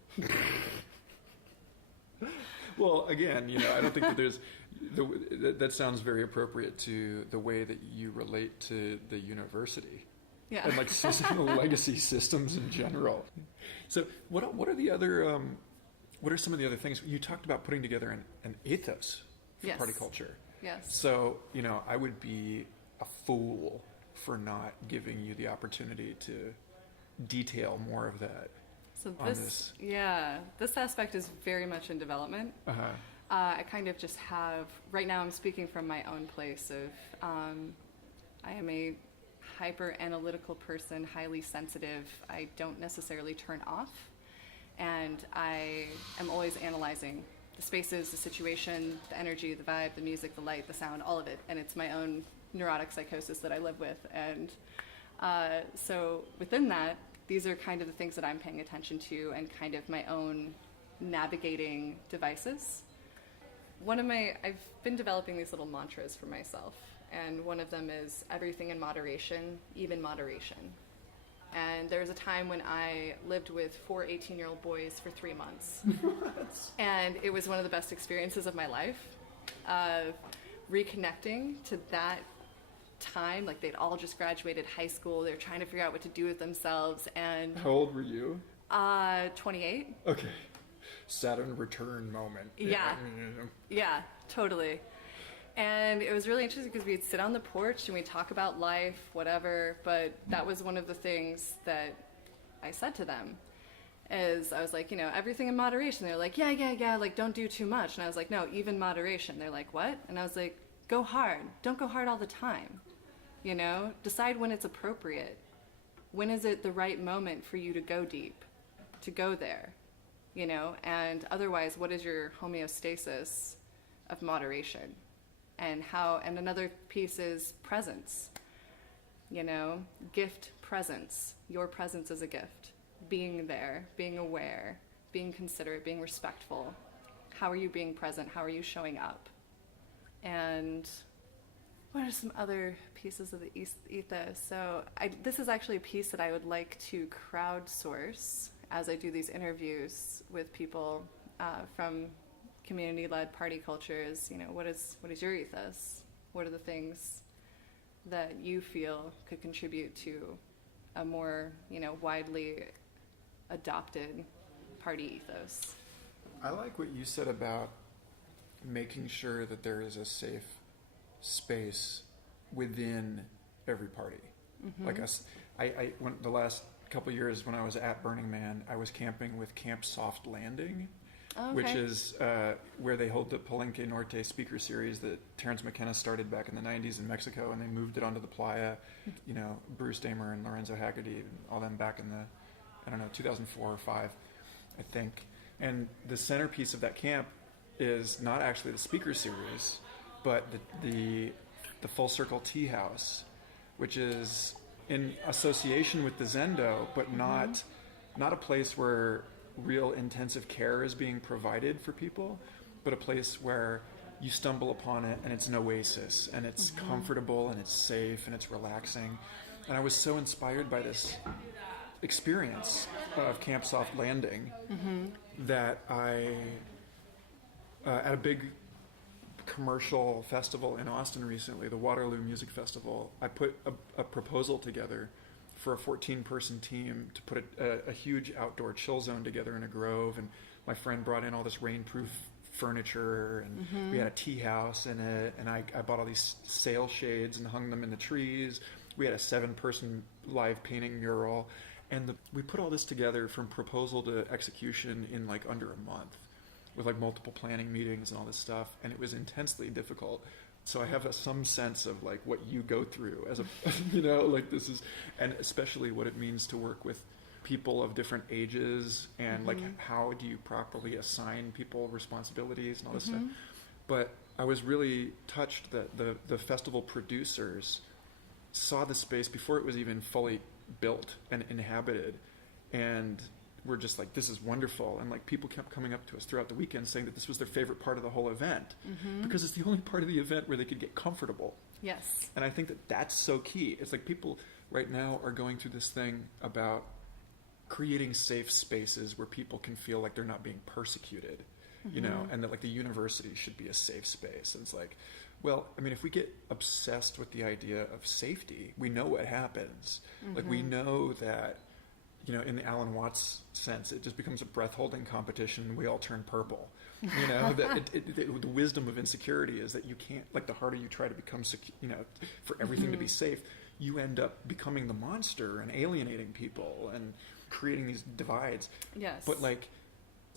Well, again, you know, I don't think that there's that sounds very appropriate to the way that you relate to the university. Yeah. And like legacy systems in general. So what are the other what are some of the other things you talked about putting together an ethos for Yes. party culture? Yes. So, you know, I would be a fool for not giving you the opportunity to detail more of that. So on this. this aspect is very much in development. Uh-huh. I kind of just have, right now I'm speaking from my own place of, I am a hyper analytical person, highly sensitive. I don't necessarily turn off, and I am always analyzing the spaces, the situation, the energy, the vibe, the music, the light, the sound, all of it. And it's my own neurotic psychosis that I live with. And so within that, these are kind of the things that I'm paying attention to and kind of my own navigating devices. I've been developing these little mantras for myself, and one of them is everything in moderation, even moderation. And there was a time when I lived with 4 18-year-old boys for 3 months. And it was one of the best experiences of my life, reconnecting to that time. Like, they'd all just graduated high school. They were trying to figure out what to do with themselves. And How old were you? 28. Okay. Saturn return moment. Yeah, totally. And it was really interesting because we'd sit on the porch and we'd talk about life, whatever, but that was one of the things that I said to them is I was like, you know, everything in moderation. They're like, yeah, like, don't do too much. And I was like, no, even moderation. They're like, what? And I was like, go hard. Don't go hard all the time. You know, decide when it's appropriate. When is it the right moment for you to go deep, to go there? You know, and otherwise, what is your homeostasis of moderation? And another piece is presence. You know, gift presence. Your presence is a gift. Being there, being aware, being considerate, being respectful. How are you being present? How are you showing up? And what are some other pieces of the ethos? So this is actually a piece that I would like to crowdsource as I do these interviews with people from community-led party cultures. You know, what is your ethos? What are the things that you feel could contribute to a more, you know, widely adopted party ethos? I like what you said about making sure that there is a safe space within every party. Mm-hmm. Like I went the last couple years when I was at Burning Man, I was camping with Camp Soft Landing, Okay. which is where they hold the Palenque Norte speaker series that Terrence McKenna started back in the 90s in Mexico, and they moved it onto the playa. You know, Bruce Damer and Lorenzo Haggerty and all them back in the, 2004 or 5, I think. And the centerpiece of that camp is not actually the speaker series, but the Full Circle Tea House, which is in association with the Zendo, but not a place where real intensive care is being provided for people, but a place where you stumble upon it and it's an oasis and it's comfortable and it's safe and it's relaxing. And I was so inspired by this experience of Camp Soft Landing that I, at a big commercial festival in Austin recently, the Waterloo Music Festival, I put a proposal together for a 14-person team to put a huge outdoor chill zone together in a grove, and my friend brought in all this rainproof furniture, and we had a tea house in it, and I bought all these sail shades and hung them in the trees. We had a 7-person live painting mural, and we put all this together from proposal to execution in like under a month, with like multiple planning meetings and all this stuff, and it was intensely difficult. So I have some sense of like what you go through as a, like this is, and especially what it means to work with people of different ages and like how do you properly assign people responsibilities and all this stuff. But I was really touched that the festival producers saw the space before it was even fully built and inhabited, and we're just like, this is wonderful. And like people kept coming up to us throughout the weekend saying that this was their favorite part of the whole event because it's the only part of the event where they could get comfortable. Yes. And I think that that's so key. It's like people right now are going through this thing about creating safe spaces where people can feel like they're not being persecuted, you know, and that like the university should be a safe space. And it's like, well, I mean, if we get obsessed with the idea of safety, we know what happens. Like we know that, you know, in the Alan Watts sense, it just becomes a breath-holding competition and we all turn purple. You know, that the wisdom of insecurity is that you can't, like the harder you try to become, you know, for everything to be safe, you end up becoming the monster and alienating people and creating these divides. Yes. But like,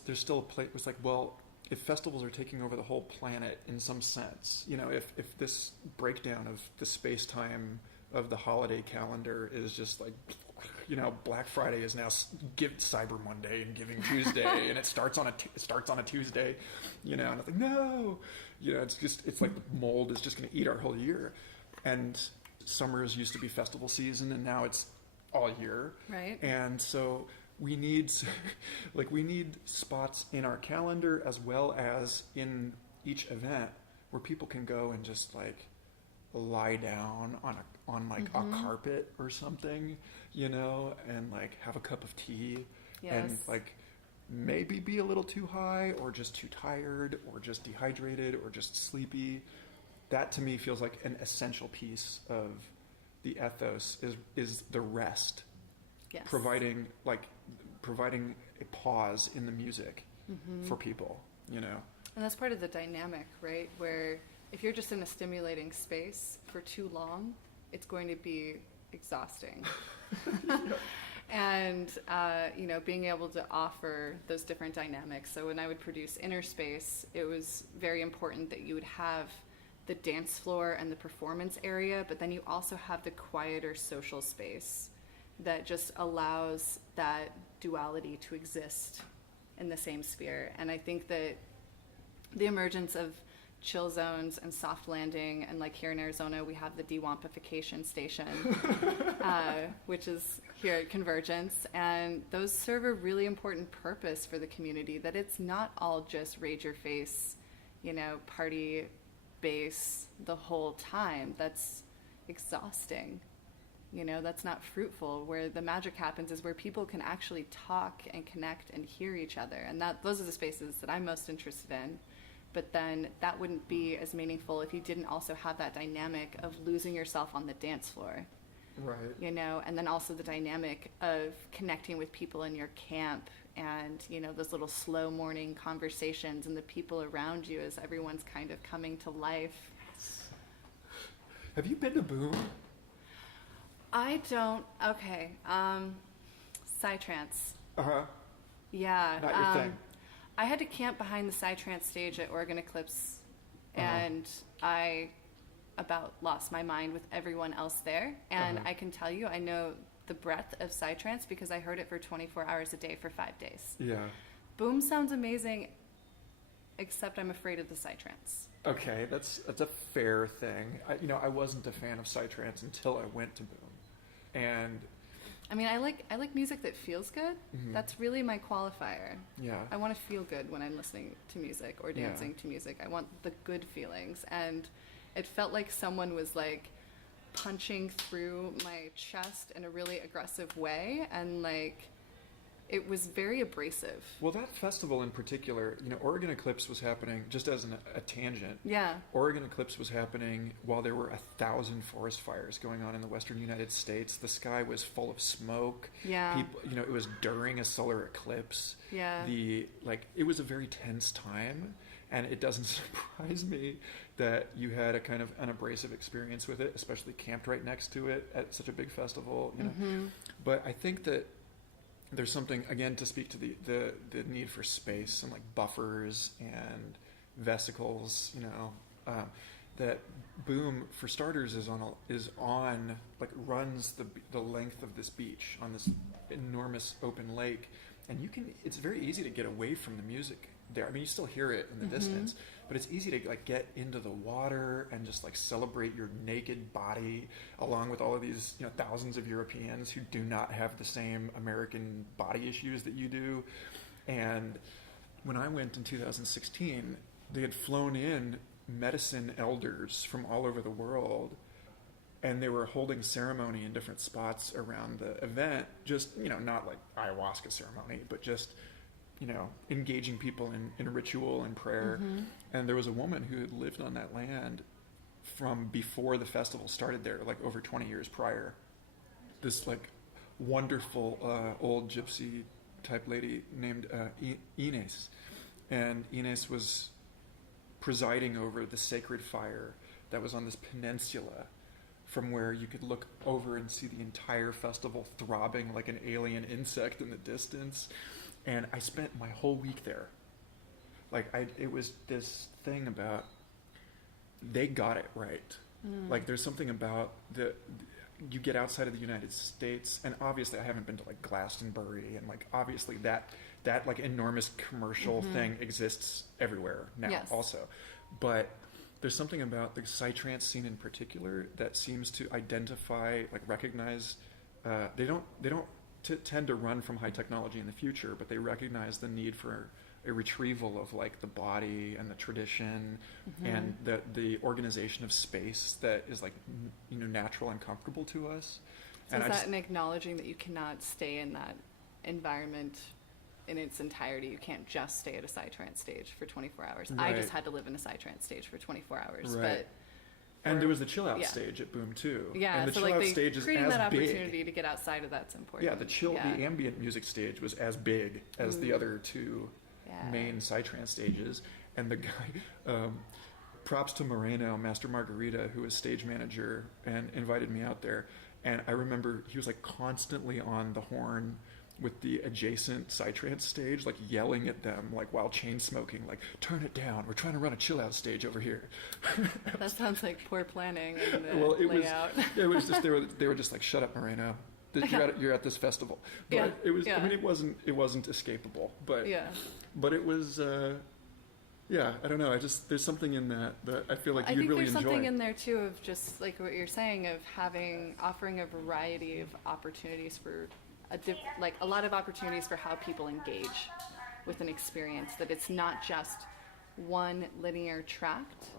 there's still a place, it's like, well, if festivals are taking over the whole planet in some sense, you know, if this breakdown of the space-time of the holiday calendar is just like, you know, Black Friday is now Cyber Monday and Giving Tuesday, and it starts on a Tuesday, you know, and I'm like, no, you know, it's like the mold is just going to eat our whole year. And summers used to be festival season, and now it's all year. Right. And so we need spots in our calendar as well as in each event where people can go and just like lie down on like a carpet or something, you know, and like have a cup of tea and like maybe be a little too high or just too tired or just dehydrated or just sleepy. That to me feels like an essential piece of the ethos is the rest. Yes. Providing a pause in the music for people, you know. And that's part of the dynamic, right? Where if you're just in a stimulating space for too long, it's going to be exhausting. And, you know, being able to offer those different dynamics. So when I would produce Inner Space, it was very important that you would have the dance floor and the performance area, but then you also have the quieter social space that just allows that duality to exist in the same sphere. And I think that the emergence of chill zones and soft landing, and like here in Arizona, we have the de-wampification station, which is here at Convergence, and those serve a really important purpose for the community, that it's not all just rage your face, you know, party bass the whole time. That's exhausting. You know, that's not fruitful. Where the magic happens is where people can actually talk and connect and hear each other. And those are the spaces that I'm most interested in. But then that wouldn't be as meaningful if you didn't also have that dynamic of losing yourself on the dance floor. Right. You know, and then also the dynamic of connecting with people in your camp and, you know, those little slow morning conversations and the people around you as everyone's kind of coming to life. Have you been to Boom? I don't. Okay. Psytrance. Uh-huh. Yeah. Not your thing. I had to camp behind the Psytrance stage at Oregon Eclipse, and I about lost my mind with everyone else there. And I can tell you, I know the breadth of Psytrance because I heard it for 24 hours a day for 5 days. Yeah. Boom sounds amazing, except I'm afraid of the Psytrance. Okay, that's a fair thing. I wasn't a fan of Psytrance until I went to Boom. And I mean, I like music that feels good. That's really my qualifier. yeah. I want to feel good when I'm listening to music or dancing to music. I want the good feelings. And it felt like someone was like punching through my chest in a really aggressive way. And like, it was very abrasive. Well, that festival in particular, Oregon Eclipse was happening, just as a tangent. Yeah. Oregon Eclipse was happening while there were 1,000 forest fires going on in the western United States. The sky was full of smoke. Yeah. People, it was during a solar eclipse. Yeah. It was a very tense time, and it doesn't surprise me that you had a kind of an abrasive experience with it, especially camped right next to it at such a big festival. But I think that there's something, again, to speak to the need for space and like buffers and vesicles, that Boom, for starters, runs the length of this beach on this enormous open lake, and it's very easy to get away from the music there. I mean, you still hear it in the distance, but it's easy to like get into the water and just like celebrate your naked body along with all of these, thousands of Europeans who do not have the same American body issues that you do. And when I went in 2016, they had flown in medicine elders from all over the world, and they were holding ceremony in different spots around the event, just not like ayahuasca ceremony, but just engaging people in ritual and prayer. And there was a woman who had lived on that land from before the festival started there, like over 20 years prior. This like wonderful old gypsy type lady named Ines, and Ines was presiding over the sacred fire that was on this peninsula from where you could look over and see the entire festival throbbing like an alien insect in the distance. And I spent my whole week there. It was this thing about, they got it right. Like there's something about you get outside of the United States, and obviously I haven't been to like Glastonbury, and like obviously that like enormous commercial thing exists everywhere now also. But there's something about the psytrance scene in particular that seems to identify, like recognize, they don't tend to run from high technology in the future, but they recognize the need for a retrieval of like the body and the tradition and the organization of space that is like natural and comfortable to us. So is that an acknowledging that you cannot stay in that environment in its entirety? You can't just stay at a psytrance stage for 24 hours. Right. I just had to live in a psytrance stage for 24 hours. Right. And there was the chill out stage at Boom too. Yeah, and the so chill like out stage is creating as that big. opportunity to get outside of that's important. Yeah, the ambient music stage was as big as the other two main psytrance stages. And the guy, props to Moreno, Master Margarita, who was stage manager and invited me out there. And I remember he was like constantly on the horn with the adjacent psytrance stage, like yelling at them, like while chain smoking, like, turn it down, we're trying to run a chill out stage over here. That sounds like poor planning in the well, layout. It was just, they were just like, shut up, Moreno. You're at this festival. But it was, I mean, it wasn't escapable, but it was, I don't know. There's something in that I feel like you'd really enjoy. I think there's something in there too of just like what you're saying of offering a variety of opportunities for a lot of opportunities for how people engage with an experience, that it's not just one linear tract.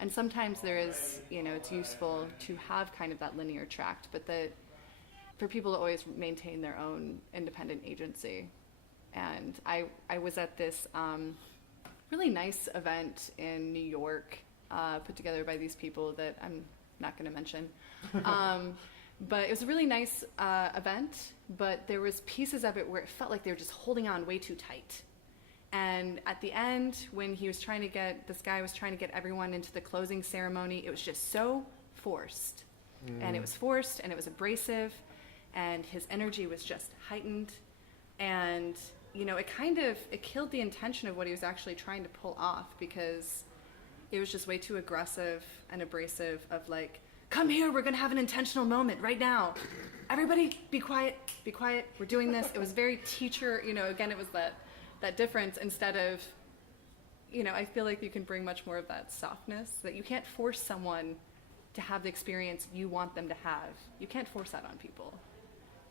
And sometimes there is, it's useful to have kind of that linear tract, but that for people to always maintain their own independent agency. And I was at this really nice event in New York, put together by these people that I'm not going to mention. But it was a really nice event, but there was pieces of it where it felt like they were just holding on way too tight. And at the end, when this guy was trying to get everyone into the closing ceremony, it was just so forced. And it was forced, and it was abrasive, and his energy was just heightened. And, it killed the intention of what he was actually trying to pull off, because it was just way too aggressive and abrasive of like, come here, we're going to have an intentional moment right now. Everybody be quiet, we're doing this. It was very teacher, again, it was that difference instead of, I feel like you can bring much more of that softness, that you can't force someone to have the experience you want them to have. You can't force that on people.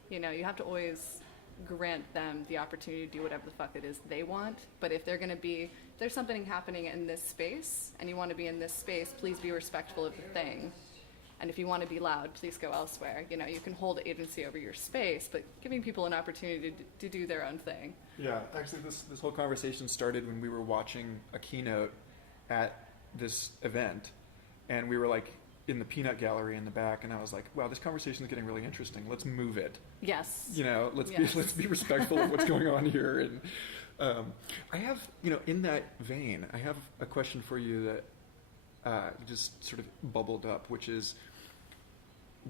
You have to always grant them the opportunity to do whatever the fuck it is they want. But if there's something happening in this space and you want to be in this space, please be respectful of the thing. And if you want to be loud, please go elsewhere. You can hold agency over your space, but giving people an opportunity to do their own thing. Yeah, actually this whole conversation started when we were watching a keynote at this event, and we were like in the peanut gallery in the back, and I was like, wow, this conversation is getting really interesting. Let's move it. Yes. Let's be respectful of what's going on here. And I have, in that vein, I have a question for you that just sort of bubbled up, which is,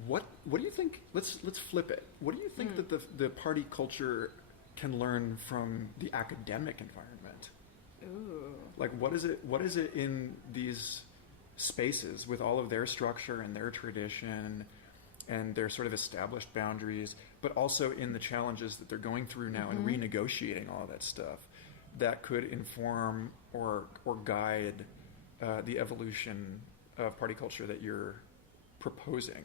what do you think? Let's flip it. What do you think that the party culture can learn from the academic environment? Ooh. Like, what is it in these spaces with all of their structure and their tradition and their sort of established boundaries, but also in the challenges that they're going through now and renegotiating all of that stuff that could inform or guide the evolution of party culture that you're proposing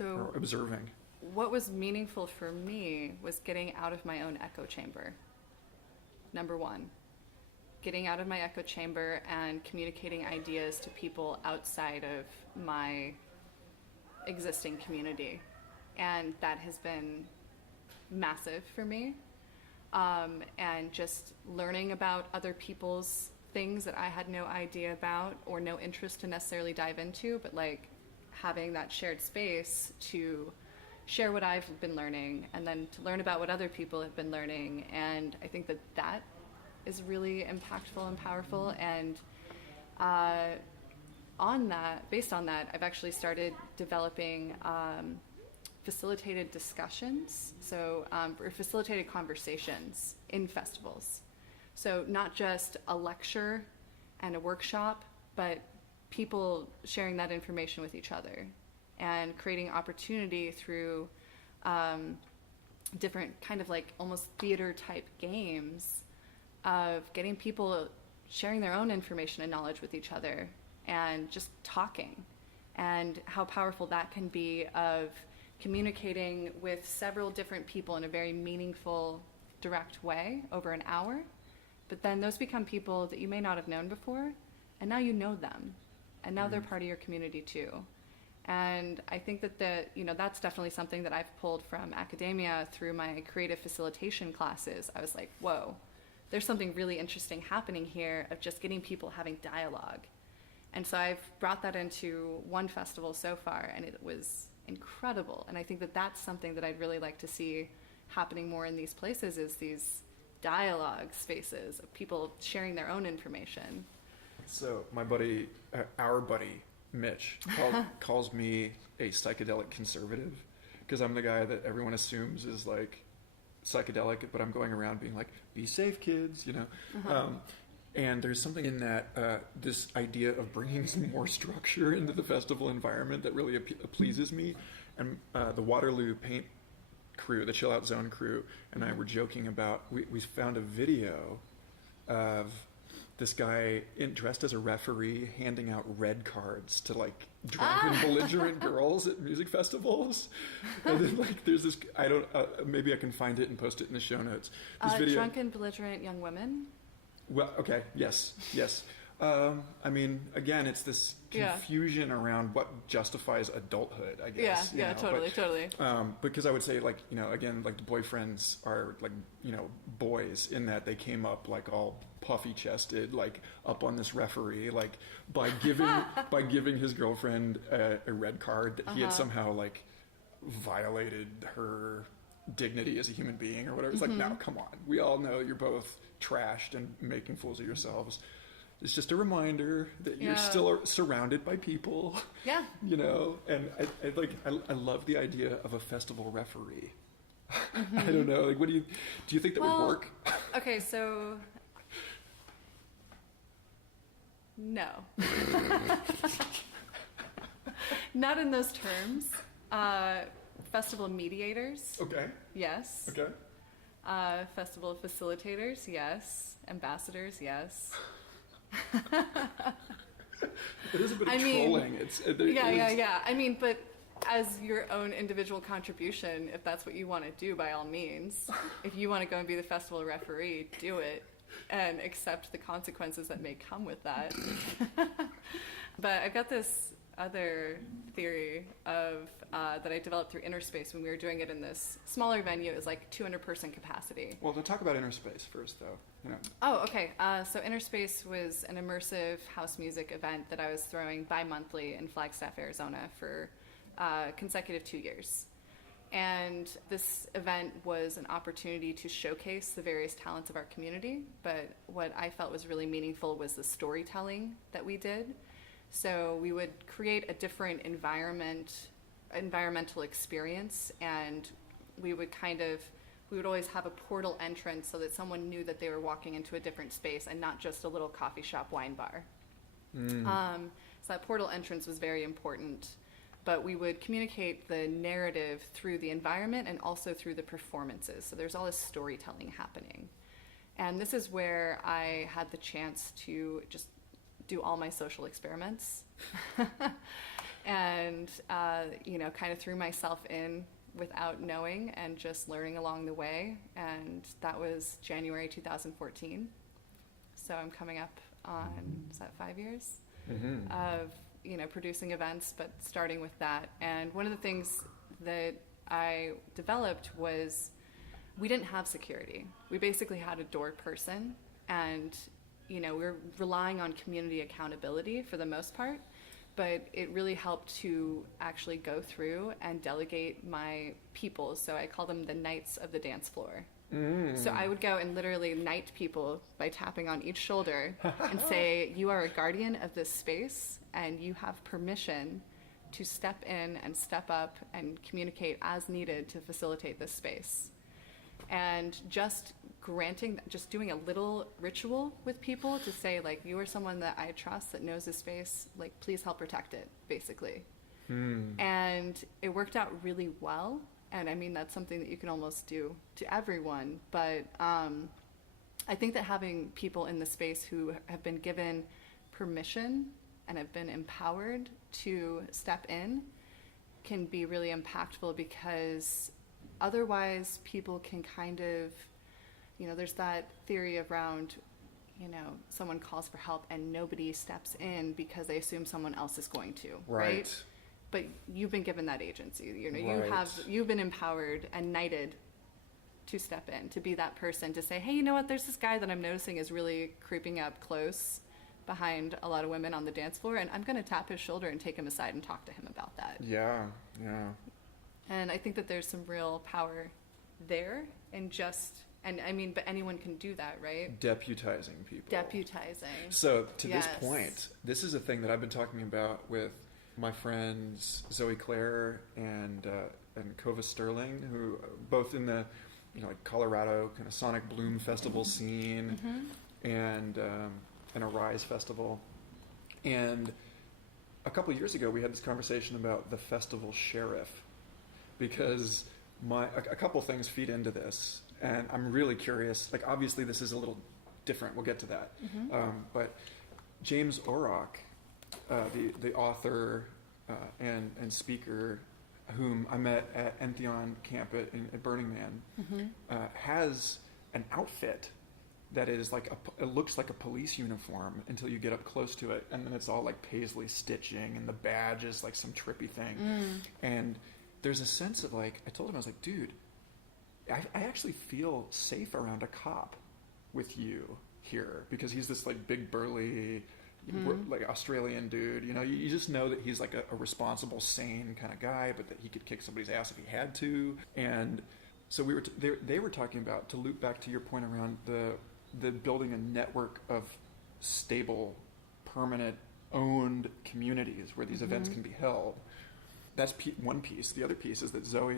or observing. What was meaningful for me was getting out of my own echo chamber. Number one, getting out of my echo chamber and communicating ideas to people outside of my existing community. And that has been massive for me. And just learning about other people's things that I had no idea about or no interest to necessarily dive into, but like having that shared space to share what I've been learning and then to learn about what other people have been learning. And I think that that is really impactful and powerful. And based on that, I've actually started developing facilitated discussions, or facilitated conversations in festivals. So not just a lecture and a workshop, but people sharing that information with each other and creating opportunity through different kind of like almost theater type games of getting people sharing their own information and knowledge with each other and just talking, and how powerful that can be of communicating with several different people in a very meaningful, direct way over an hour. But then those become people that you may not have known before, and now you know them, and now they're part of your community too. And I think that that's definitely something that I've pulled from academia through my creative facilitation classes. I was like, whoa, there's something really interesting happening here of just getting people having dialogue. And so I've brought that into one festival so far, and it was incredible. And I think that that's something that I'd really like to see happening more in these places, is these dialogue spaces of people sharing their own information. So my buddy, our buddy, Mitch, calls me a psychedelic conservative because I'm the guy that everyone assumes is like psychedelic, but I'm going around being like, be safe, kids, you know? And there's something in that, this idea of bringing some more structure into the festival environment that really pleases me. And the Waterloo Paint crew, the Chill Out Zone crew, and I were joking about, we found a video of this guy dressed as a referee handing out red cards to like drunk and belligerent girls at music festivals. And then like there's this, maybe I can find it and post it in the show notes. This video, drunk and belligerent young women? Well, okay, yes. I mean, again, it's this confusion around what justifies adulthood, I guess. Yeah, totally. Because I would say, like, you know, again, like the boyfriends are like, you know, boys in that they came up like all puffy chested, like up on this referee, like by giving his girlfriend a red card that he had somehow like violated her dignity as a human being or whatever. It's like, no, come on. We all know you're both trashed and making fools of yourselves. It's just a reminder that you're still surrounded by people. Yeah. You know, and I love the idea of a festival referee. I don't know. Like, do you think that would work? Okay, so no. Not in those terms. Festival mediators. Okay. Yes. Okay. Festival facilitators, yes. Ambassadors, yes. It is a bit of trolling. Yeah. I mean, but as your own individual contribution, if that's what you want to do, by all means. If you want to go and be the festival referee, do it and accept the consequences that may come with that. But I've got this other theory of that I developed through Innerspace when we were doing it in this smaller venue. It was like 200-person capacity. Well, to talk about Innerspace first, though. You know. Oh, okay. So Innerspace was an immersive house music event that I was throwing bi-monthly in Flagstaff, Arizona for consecutive 2 years. And this event was an opportunity to showcase the various talents of our community, but what I felt was really meaningful was the storytelling that we did. So we would create a different environmental experience, and we would always have a portal entrance so that someone knew that they were walking into a different space and not just a little coffee shop wine bar. So that portal entrance was very important. But we would communicate the narrative through the environment and also through the performances. So there's all this storytelling happening. And this is where I had the chance to just do all my social experiments and, kind of threw myself in without knowing and just learning along the way. And that was January 2014. So I'm coming up on, is that 5 years? Of, producing events, but starting with that. And one of the things that I developed was we didn't have security. We basically had a door person, and we're relying on community accountability for the most part, but it really helped to actually go through and delegate my people. So I call them the knights of the dance floor. So I would go and literally knight people by tapping on each shoulder and say, you are a guardian of this space and you have permission to step in and step up and communicate as needed to facilitate this space. And just doing a little ritual with people to say, like, you are someone that I trust that knows this space, like, please help protect it, basically. And it worked out really well. And I mean, that's something that you can almost do to everyone. But I think that having people in the space who have been given permission and have been empowered to step in can be really impactful, because otherwise people can kind of, there's that theory around, someone calls for help and nobody steps in because they assume someone else is going to, right? But you've been given that agency. You've been empowered and knighted to step in, to be that person, to say, hey, you know what? There's this guy that I'm noticing is really creeping up close behind a lot of women on the dance floor, and I'm going to tap his shoulder and take him aside and talk to him about that. Yeah. And I think that there's some real power there, but anyone can do that, right? Deputizing people. So to this point, this is a thing that I've been talking about with my friends Zoe Claire and Kova Sterling, who both in the Colorado kind of Sonic Bloom Festival scene and a Rise Festival. And a couple of years ago, we had this conversation about the festival sheriff, because a couple things feed into this, and I'm really curious. Like, obviously, this is a little different. We'll get to that. But James Orrock, the author and speaker, whom I met at Entheon Camp at Burning Man, has an outfit that is like it looks like a police uniform until you get up close to it, and then it's all like paisley stitching, and the badge is like some trippy thing. And there's a sense of, like, I told him, I was like, dude, I actually feel safe around a cop with you here, because he's this like big burly like Australian dude, you just know that he's like a responsible, sane kind of guy, but that he could kick somebody's ass if he had to. And so they were talking about, to loop back to your point around the building a network of stable, permanent, owned communities where these events can be held. That's one piece. The other piece is that Zoe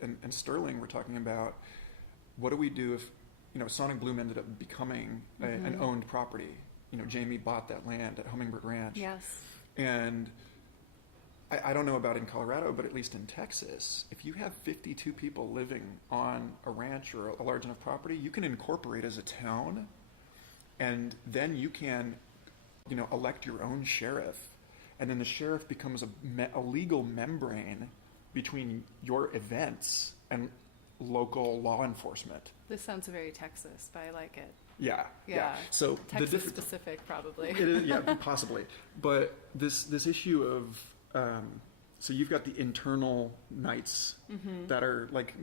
and Sterling were talking about, what do we do if Sonic Bloom ended up becoming an owned property? Jamie bought that land at Hummingbird Ranch. Yes. And I don't know about in Colorado, but at least in Texas, if you have 52 people living on a ranch or a large enough property, you can incorporate as a town, and then you can, elect your own sheriff, and then the sheriff becomes a legal membrane between your events and local law enforcement. This sounds very Texas, but I like it. Yeah. So Texas specific, probably. It is, yeah, possibly. But this issue of so you've got the internal knights that are like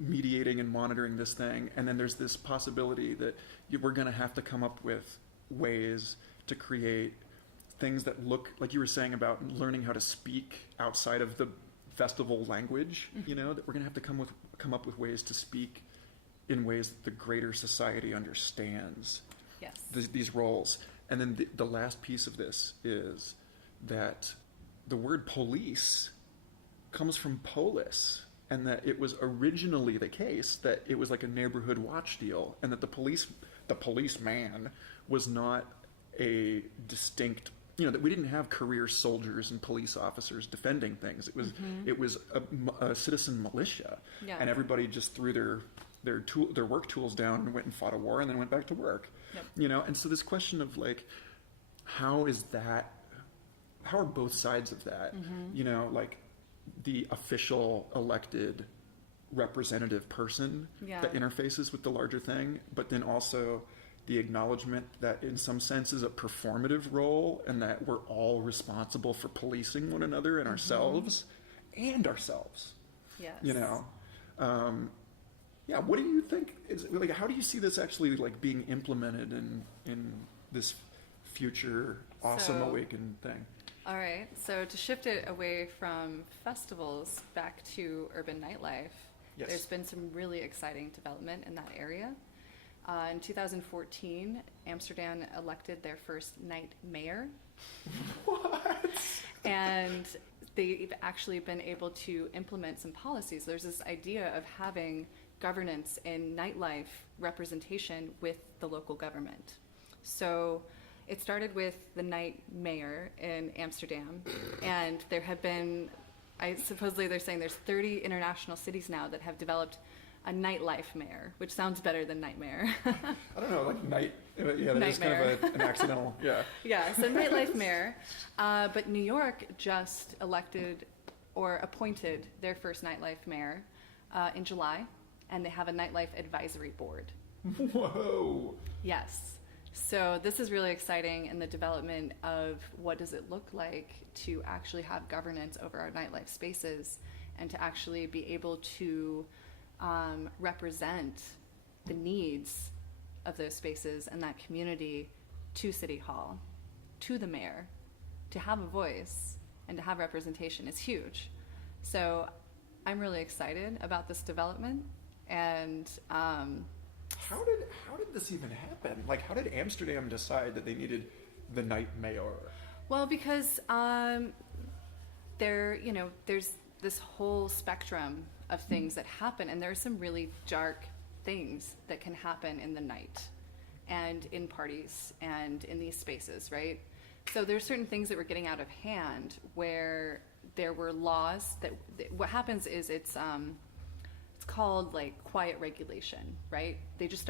mediating and monitoring this thing, and then there's this possibility that we're going to have to come up with ways to create things that look like you were saying about learning how to speak outside of the festival language. That we're going to have to come up with ways to speak in ways that the greater society understands. Yes. These roles. And then the last piece of this is that the word police comes from polis, and that it was originally the case that it was like a neighborhood watch deal, and that the policeman was not a distinct that we didn't have career soldiers and police officers defending things. It was a citizen militia, Yeah. and everybody just threw their work tools down and went and fought a war and then went back to work. Yep. And so this question of like, how are both sides of that? Like the official elected representative person Yeah. that interfaces with the larger thing, but then also the acknowledgement that in some sense is a performative role and that we're all responsible for policing one another and ourselves. Yes. What do you think is like, how do you see this actually like being implemented in this future awesome So- awakened thing? All right, so to shift it away from festivals back to urban nightlife, Yes. there's been some really exciting development in that area. In 2014, Amsterdam elected their first night mayor. What? And they've actually been able to implement some policies. There's this idea of having governance in nightlife representation with the local government. So it started with the night mayor in Amsterdam, and there have been, supposedly they're saying there's 30 international cities now that have developed a nightlife mayor, which sounds better than nightmare. I don't know, like night. Yeah, that is kind of an accidental. Yeah. Yeah, so nightlife mayor. But New York just elected or appointed their first nightlife mayor in July, and they have a nightlife advisory board. Whoa. Yes. So this is really exciting in the development of what does it look like to actually have governance over our nightlife spaces and to actually be able to represent the needs of those spaces and that community to City Hall, to the mayor, to have a voice and to have representation is huge. So I'm really excited about this development, and How did this even happen? Like, how did Amsterdam decide that they needed the night mayor? well, because there's this whole spectrum of things that happen, and there are some really dark things that can happen in the night and in parties and in these spaces, right? So there's certain things that were getting out of hand where there were laws that what happens is it's called like quiet regulation, right? They just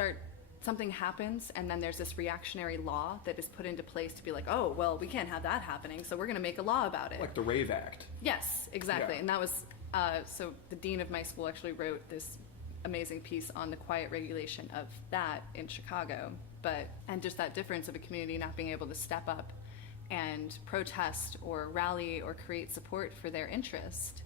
something happens, and then there's this reactionary law that is put into place to be like, oh, well, we can't have that happening, so we're going to make a law about it. Like the Rave Act. Yes, exactly. Yeah. And that was, so the dean of my school actually wrote this amazing piece on the quiet regulation of that in Chicago, and just that difference of a community not being able to step up and protest or rally or create support for their interest.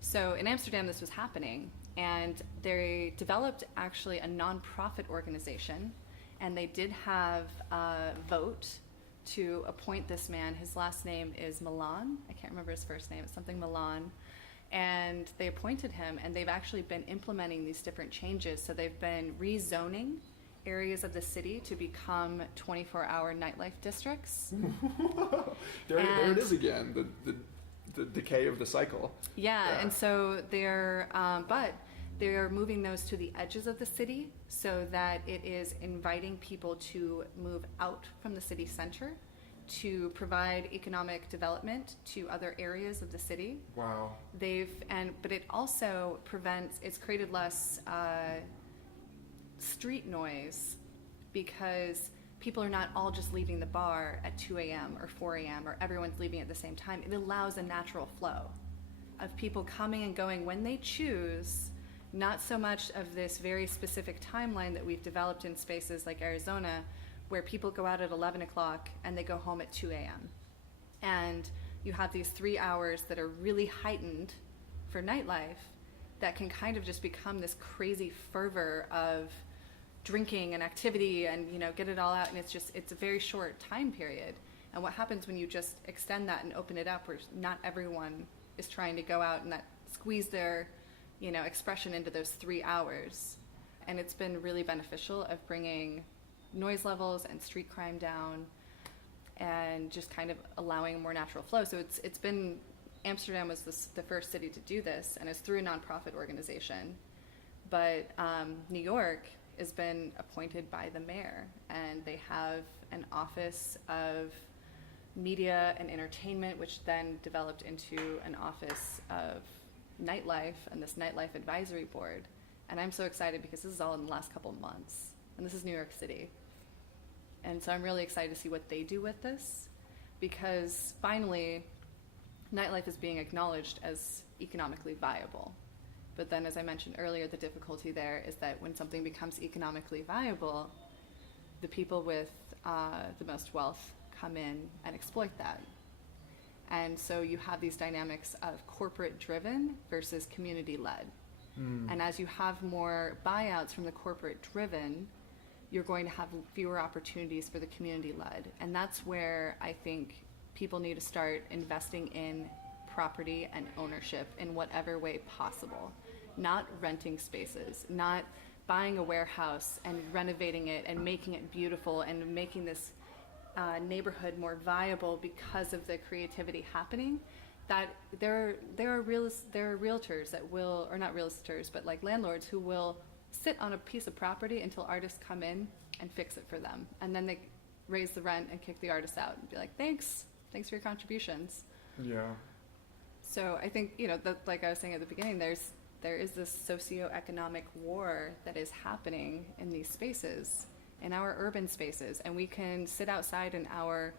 So in Amsterdam, this was happening, and they developed actually a nonprofit organization, and they did have a vote to appoint this man. His last name is Milan. I can't remember his first name. It's something Milan. And they appointed him, and they've actually been implementing these different changes. So they've been rezoning areas of the city to become 24-hour nightlife districts. there it is again, the decay of the cycle. Yeah, and so they're moving those to the edges of the city so that it is inviting people to move out from the city center to provide economic development to other areas of the city. Wow. But it also it's created less street noise because people are not all just leaving the bar at 2 a.m. or 4 a.m. or everyone's leaving at the same time. It allows a natural flow of people coming and going when they choose, not so much of this very specific timeline that we've developed in spaces like Arizona, where people go out at 11 o'clock and they go home at 2 a.m. And you have these 3 hours that are really heightened for nightlife that can kind of just become this crazy fervor of drinking and activity and, get it all out. And it's a very short time period. And what happens when you just extend that and open it up where not everyone is trying to go out and squeeze their, expression into those 3 hours. And it's been really beneficial of bringing noise levels and street crime down and just kind of allowing more natural flow. So it's been, Amsterdam was the first city to do this, and it's through a nonprofit organization. But New York has been appointed by the mayor, and they have an office of media and entertainment, which then developed into an office of Nightlife and this Nightlife advisory board. And I'm so excited because this is all in the last couple of months. And this is New York City. And so I'm really excited to see what they do with this, because finally, nightlife is being acknowledged as economically viable. But then, as I mentioned earlier, the difficulty there is that when something becomes economically viable, the people with the most wealth come in and exploit that. And so you have these dynamics of corporate-driven versus community-led. And as you have more buyouts from the corporate-driven, you're going to have fewer opportunities for the community-led. And that's where I think people need to start investing in property and ownership in whatever way possible. Not renting spaces, not buying a warehouse and renovating it and making it beautiful and making this neighborhood more viable because of the creativity happening. That there are realtors that will, or not realtors, but like landlords who will sit on a piece of property until artists come in and fix it for them. And then they raise the rent and kick the artists out and be like, thanks for your contributions. Yeah. So I think, that, like I was saying at the beginning, there is this socioeconomic war that is happening in these spaces, in our urban spaces. And we can sit outside in our,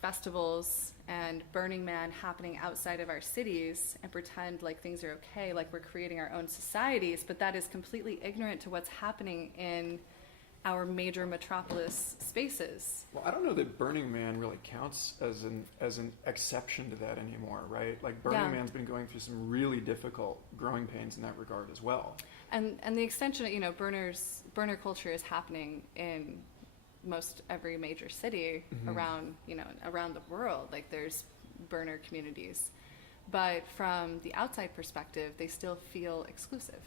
festivals and Burning Man happening outside of our cities and pretend like things are okay, like we're creating our own societies, but that is completely ignorant to what's happening in our major metropolis spaces. Well, I don't know that Burning Man really counts as an exception to that anymore, right? Like Burning Man's been going through some really difficult growing pains in that regard as well. And the extension, burner culture is happening in most every major city around the world. Like there's burner communities, but from the outside perspective, they still feel exclusive.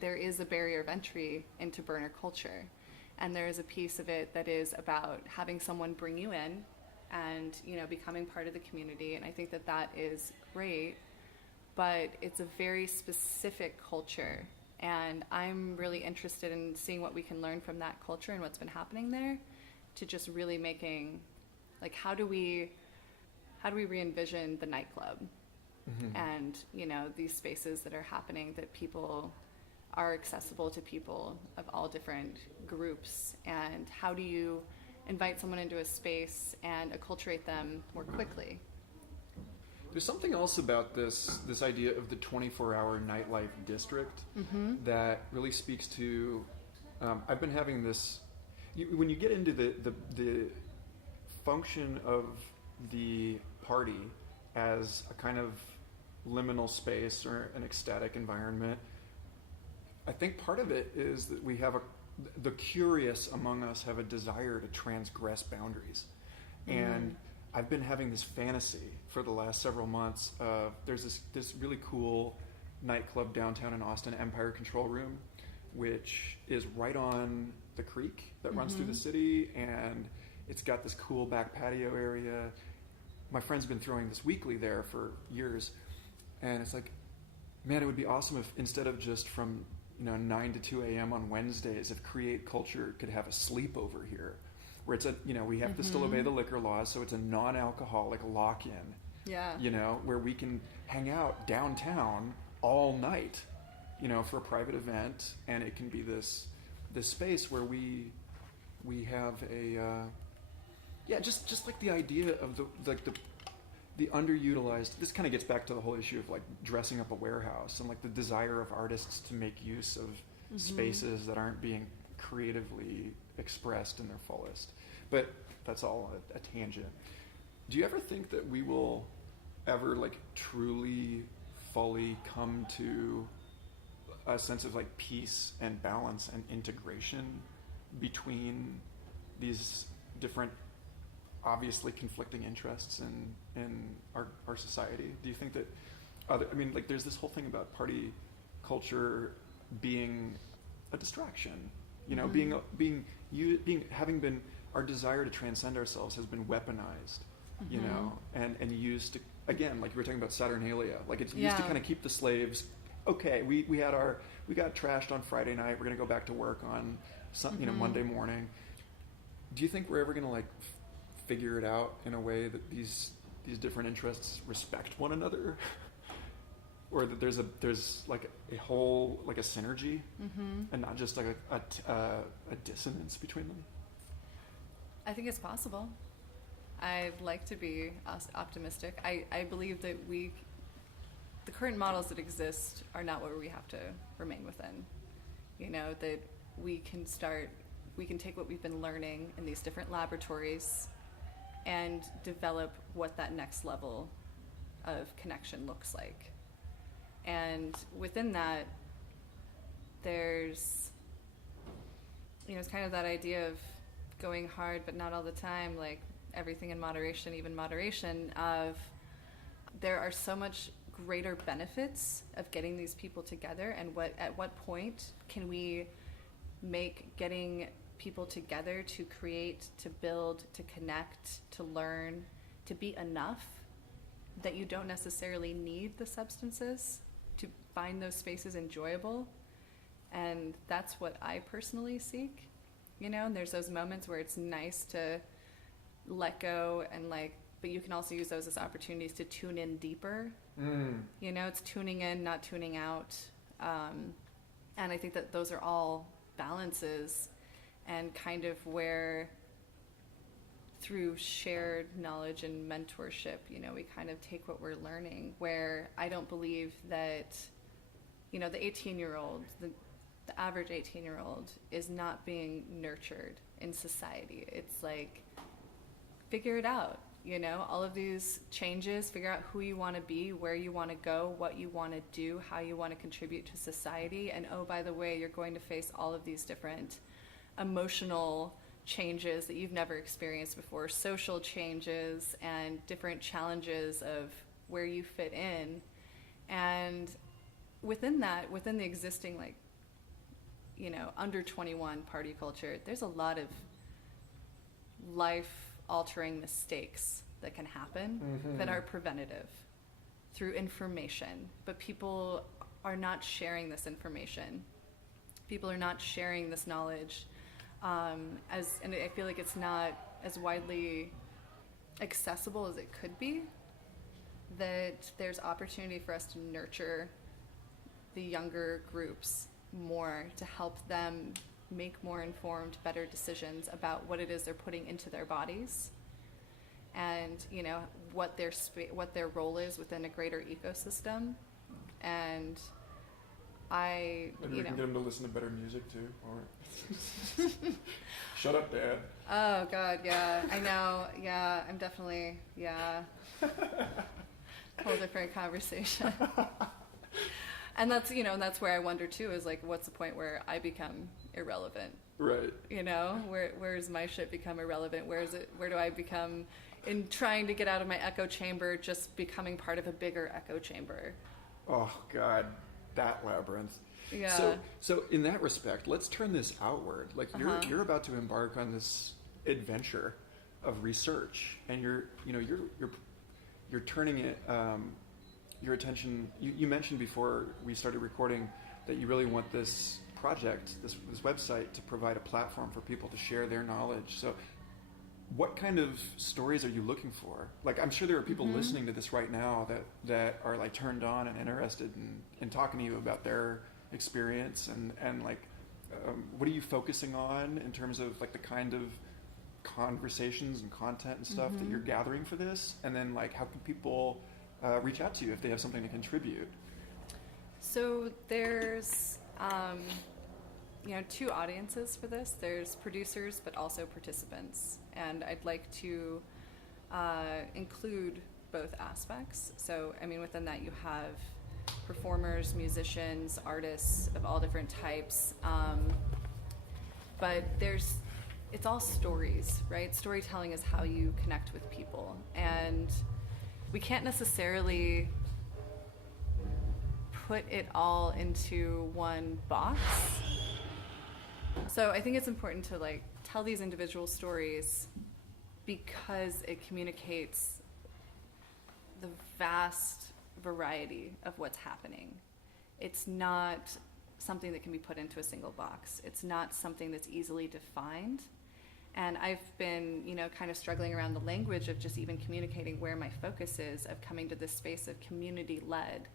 There is a barrier of entry into burner culture, and there is a piece of it that is about having someone bring you in and becoming part of the community. And I think that is great, but it's a very specific culture. And I'm really interested in seeing what we can learn from that culture and what's been happening there, to just really making, like, how do we re-envision the nightclub and, these spaces that are happening, that people are accessible to people of all different groups, and how do you invite someone into a space and acculturate them more quickly? There's something else about this idea of the 24-hour nightlife district that really speaks to. I've been having this. When you get into the function of the party as a kind of liminal space or an ecstatic environment, I think part of it is that we have the curious among us have a desire to transgress boundaries, and I've been having this fantasy for the last several months. There's this really cool nightclub downtown in Austin, Empire Control Room, which is right on the creek that runs through the city, and it's got this cool back patio area. My friend's been throwing this weekly there for years, and it's like, man, it would be awesome if instead of just from 9 to 2 a.m. on Wednesdays, if Create Culture could have a sleepover here, where it's we have to still obey the liquor laws, so it's a non-alcoholic lock-in. Yeah. Where we can hang out downtown all night, for a private event, and it can be this space where we have a just like the idea of the underutilized. This kind of gets back to the whole issue of like dressing up a warehouse and like the desire of artists to make use of spaces that aren't being creatively expressed in their fullest. But that's all a tangent. Do you ever think that we will ever like truly fully come to a sense of like peace and balance and integration between these different obviously conflicting interests in our society? Do you think that there's this whole thing about party culture being a distraction, having been, our desire to transcend ourselves has been weaponized, and used to, again, like you were talking about Saturnalia, like it's used to kind of keep the slaves. Okay, we got trashed on Friday night. We're gonna go back to work on Monday morning. Do you think we're ever gonna like figure it out in a way that these different interests respect one another, or that there's like a whole, like a synergy, and not just like a dissonance between them? I think it's possible. I'd like to be optimistic. I believe that the current models that exist are not what we have to remain within. You know, that we can take what we've been learning in these different laboratories and develop what that next level of connection looks like. And within that, there's, it's kind of that idea of going hard but not all the time, like everything in moderation, even moderation, of there are so much greater benefits of getting these people together, and at what point can we make getting people together to create, to build, to connect, to learn, to be enough that you don't necessarily need the substances to find those spaces enjoyable. And that's what I personally seek, and there's those moments where it's nice to let go and but you can also use those as opportunities to tune in deeper. It's tuning in, not tuning out. And I think that those are all balances, and kind of where through shared knowledge and mentorship, we kind of take what we're learning, where I don't believe that, the 18-year-old, the average 18-year-old is not being nurtured in society. It's like, figure it out, all of these changes, figure out who you want to be, where you want to go, what you want to do, how you want to contribute to society. And oh, by the way, you're going to face all of these different emotional changes that you've never experienced before, social changes and different challenges of where you fit in. And within that, within the existing under 21 party culture, there's a lot of life-altering mistakes that can happen that are preventative through information. But people are not sharing this information. People are not sharing this knowledge, and I feel like it's not as widely accessible as it could be, that there's opportunity for us to nurture the younger groups more, to help them make more informed, better decisions about what it is they're putting into their bodies, and what their role is within a greater ecosystem. And Maybe we can get them to listen to better music too. Or shut up, Dad. Oh God, yeah, I know. Yeah, I'm definitely whole different conversation. And that's that's where I wonder too, is what's the point where I become irrelevant? Right. Where's my shit become irrelevant? Where do I become, in trying to get out of my echo chamber, just becoming part of a bigger echo chamber? Oh God, that labyrinth. Yeah. So in that respect, let's turn this outward. You're about to embark on this adventure of research, and you're turning it your attention. You mentioned before we started recording that you really want this project, this website, to provide a platform for people to share their knowledge. So what kind of stories are you looking for? I'm sure there are people listening to this right now that are turned on and interested in talking to you about their experience, and what are you focusing on in terms of the kind of conversations and content and stuff that you're gathering for this? And then how can people reach out to you if they have something to contribute? So there's two audiences for this. There's producers, but also participants. And I'd like to include both aspects. So, within that you have performers, musicians, artists of all different types. But it's all stories, right? Storytelling is how you connect with people. And we can't necessarily put it all into one box. So I think it's important to tell these individual stories, because it communicates the vast variety of what's happening. It's not something that can be put into a single box. It's not something that's easily defined. And I've been, kind of struggling around the language of just even communicating where my focus is, of coming to this space of community-led.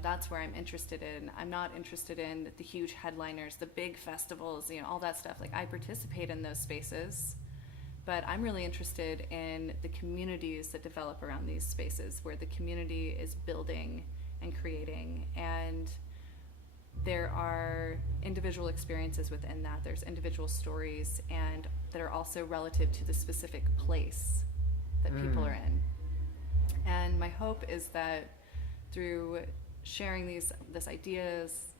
That's where I'm interested in. I'm not interested in the huge headliners, the big festivals, all that stuff. Like, I participate in those spaces, but I'm really interested in the communities that develop around these spaces, where the community is building and creating, and there are individual experiences within that. There's individual stories, and that are also relative to the specific place that people are in. And my hope is that through sharing these ideas,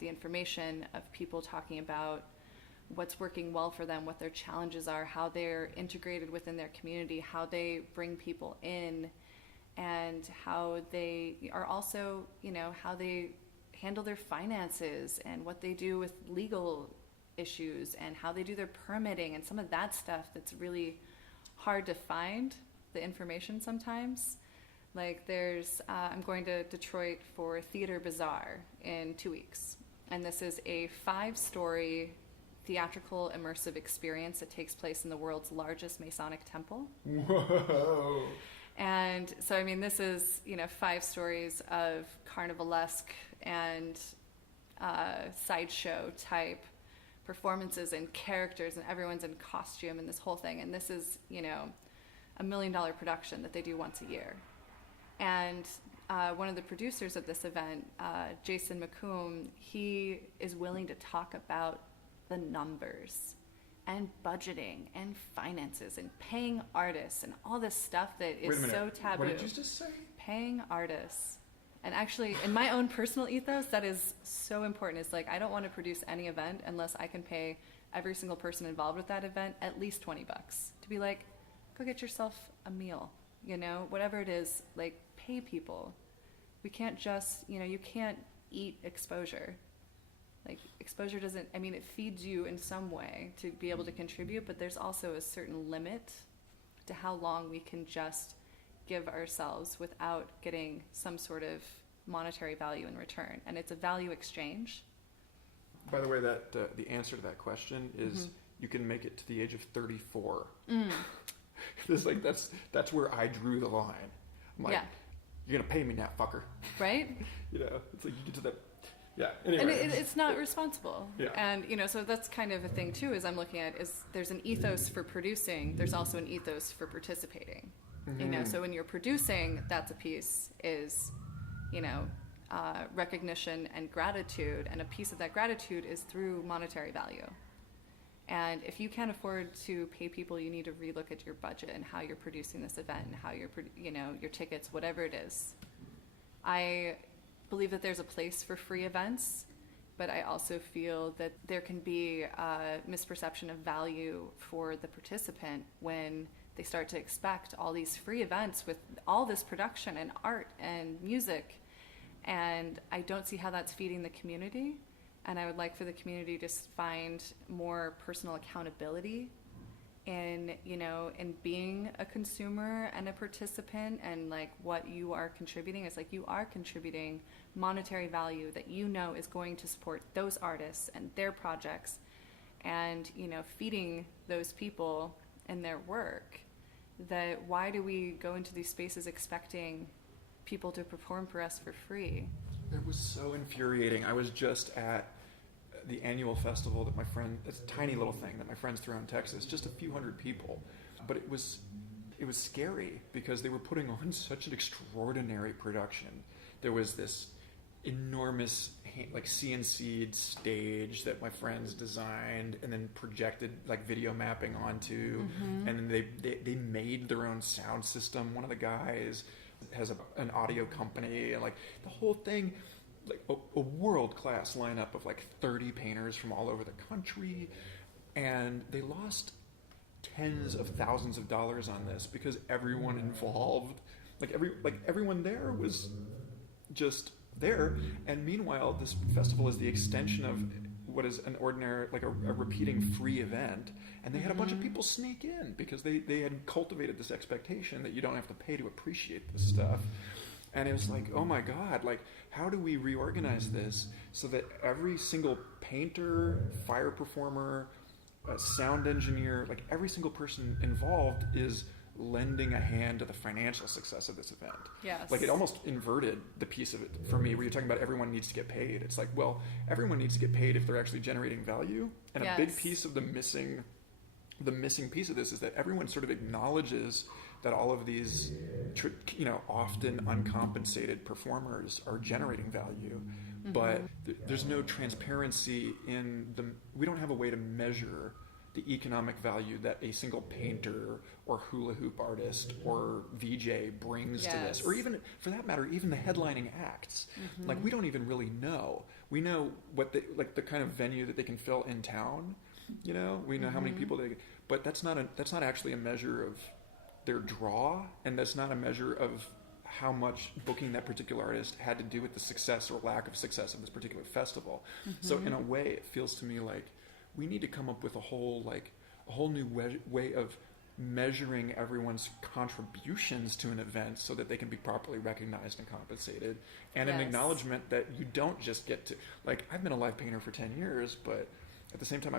the information of people talking about what's working well for them, what their challenges are, how they're integrated within their community, how they bring people in, and how they are also, how they handle their finances, and what they do with legal issues, and how they do their permitting, and some of that stuff that's really hard to find, the information sometimes. Like, I'm going to Detroit for Theater Bazaar in 2 weeks, and this is a 5-story theatrical immersive experience that takes place in the world's largest Masonic temple. Whoa. And so, this is, 5 stories of carnivalesque and sideshow type performances and characters, and everyone's in costume and this whole thing. And this is, $1 million production that they do once a year. And one of the producers of this event, Jason McComb, he is willing to talk about the numbers and budgeting and finances and paying artists and all this stuff that is so taboo. What did you just say? Paying artists. And actually, in my own personal ethos, that is so important. It's like, I don't want to produce any event unless I can pay every single person involved with that event at least $20 to be like, go get yourself a meal, whatever it is, like, pay people. We can't just, you can't eat exposure. Like, exposure doesn't, it feeds you in some way to be able to contribute, but there's also a certain limit to how long we can just give ourselves without getting some sort of monetary value in return. And it's a value exchange. By the way, that the answer to that question is you can make it to the age of 34. It's like, that's where I drew the line. I'm like, you're gonna pay me now, fucker. Right? It's like, you get to that. Yeah. Anyway. And it's not responsible. Yeah. And, so that's kind of a thing, too, is I'm looking at is there's an ethos for producing. There's also an ethos for participating. So when you're producing, that's a piece is, recognition and gratitude. And a piece of that gratitude is through monetary value. And if you can't afford to pay people, you need to relook at your budget and how you're producing this event and how you're, your tickets, whatever it is. I believe that there's a place for free events, but I also feel that there can be a misperception of value for the participant when they start to expect all these free events with all this production and art and music. And I don't see how that's feeding the community. And I would like for the community to find more personal accountability in being a consumer and a participant, and like what you are contributing. It's like you are contributing monetary value that is going to support those artists and their projects, and feeding those people in their work. That why do we go into these spaces expecting people to perform for us for free? It was so infuriating. I was just at the annual festival that it's a tiny little thing that my friends threw in Texas, just a few hundred people. But it was scary because they were putting on such an extraordinary production. There was this enormous CNC'd stage that my friends designed and then projected video mapping onto, and then they made their own sound system. One of the guys has an audio company, and the whole thing, a world-class lineup of 30 painters from all over the country, and they lost tens of thousands of dollars on this because everyone involved, everyone there was just there. And meanwhile, this festival is the extension of what is an ordinary, a repeating free event, and they had a bunch of people sneak in because they had cultivated this expectation that you don't have to pay to appreciate this stuff. And it was oh my God, how do we reorganize this so that every single painter, fire performer, a sound engineer, like every single person involved is lending a hand to the financial success of this event. Yes. Like it almost inverted the piece of it for me, where you're talking about everyone needs to get paid. It's like, well, everyone needs to get paid if they're actually generating value. And a big piece of the missing piece of this is that everyone sort of acknowledges that all of these, often uncompensated performers are generating value, but there's no transparency we don't have a way to measure the economic value that a single painter or hula hoop artist or VJ brings to this, or even, for that matter, even the headlining acts. Like, we don't even really know. We know what the kind of venue that they can fill in town. We know how many people but that's not actually a measure of their draw, and that's not a measure of how much booking that particular artist had to do with the success or lack of success of this particular festival. So in a way, it feels to me like we need to come up with a whole new way of measuring everyone's contributions to an event so that they can be properly recognized and compensated, and an acknowledgement that you don't just get to, like, I've been a live painter for 10 years, but at the same time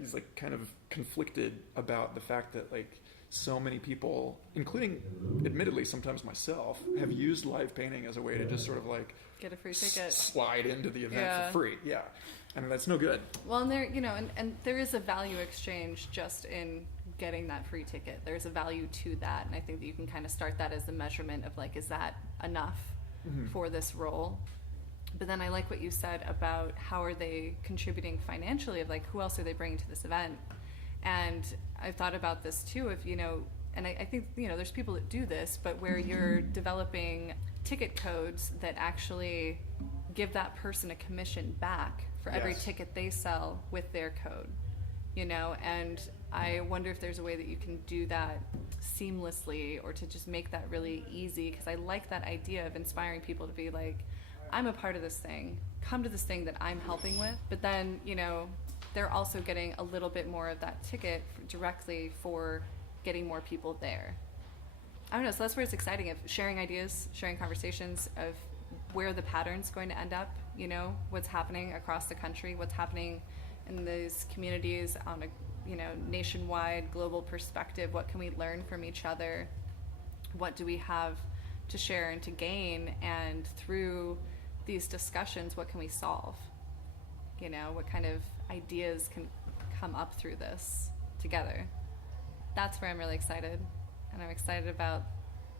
he's like kind of conflicted about the fact that like so many people, including admittedly sometimes myself, have used live painting as a way to just sort of like get a free ticket, slide into the event for free. Yeah. And that's no good. Well, and there, and there is a value exchange just in getting that free ticket. There's a value to that, and I think that you can kind of start that as the measurement of like, is that enough for this role? But then I like what you said about how are they contributing financially, of like, who else are they bringing to this event? And I've thought about this too, and I think, there's people that do this, but where you're developing ticket codes that actually give that person a commission back for every ticket they sell with their code, and I wonder if there's a way that you can do that seamlessly, or to just make that really easy, because I like that idea of inspiring people to be like, I'm a part of this thing, come to this thing that I'm helping with, but then, they're also getting a little bit more of that ticket directly for getting more people there. I don't know, so that's where it's exciting, of sharing ideas, sharing conversations of where the pattern's going to end up, what's happening across the country, what's happening in these communities on a nationwide, global perspective. What can we learn from each other? What do we have to share and to gain? And through these discussions, what can we solve? What kind of ideas can come up through this together? That's where I'm really excited. And I'm excited about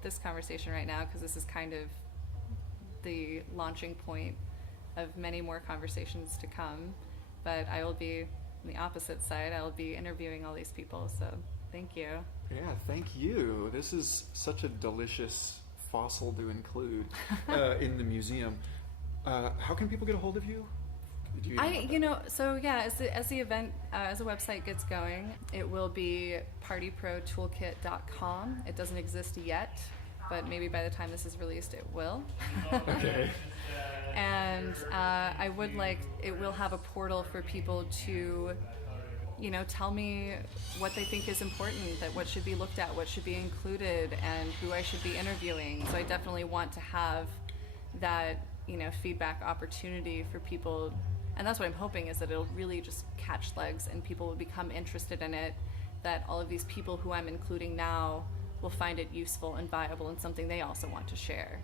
this conversation right now, because this is kind of the launching point of many more conversations to come. But I will be on the opposite side. I will be interviewing all these people. So thank you. Yeah, thank you. This is such a delicious fossil to include in the museum. How can people get a hold of you? As the event, as the website gets going, it will be partyprotoolkit.com. It doesn't exist yet, but maybe by the time this is released, it will. Okay. And it will have a portal for people to, tell me what they think is important, that what should be looked at, what should be included, and who I should be interviewing. So I definitely want to have that, feedback opportunity for people. And that's what I'm hoping, is that it'll really just catch legs and people will become interested in it, that all of these people who I'm including now will find it useful and viable and something they also want to share.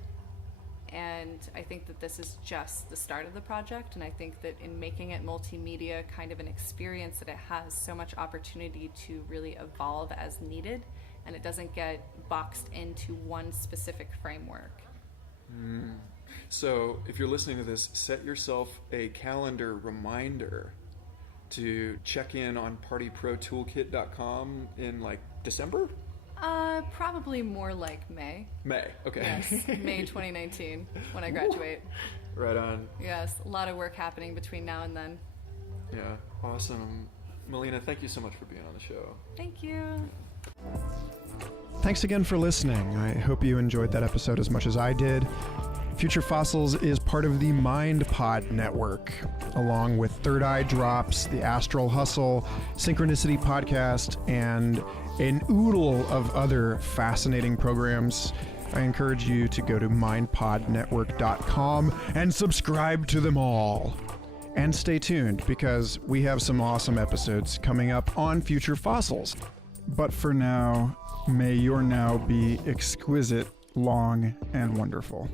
And I think that this is just the start of the project, and I think that in making it multimedia kind of an experience, that it has so much opportunity to really evolve as needed, and it doesn't get boxed into one specific framework. So if you're listening to this, set yourself a calendar reminder to check in on partyprotoolkit.com in like December? Probably more like May. May, okay. Yes, May 2019, when I graduate. Right on. Yes, a lot of work happening between now and then. Yeah, awesome. Malena, thank you so much for being on the show. Thank you. Thanks again for listening. I hope you enjoyed that episode as much as I did. Future Fossils is part of the MindPod network, along with Third Eye Drops, the Astral Hustle, Synchronicity Podcast, and an oodle of other fascinating programs. I encourage you to go to mindpodnetwork.com and subscribe to them all. And stay tuned because we have some awesome episodes coming up on future fossils. But for now, may your now be exquisite, long, and wonderful.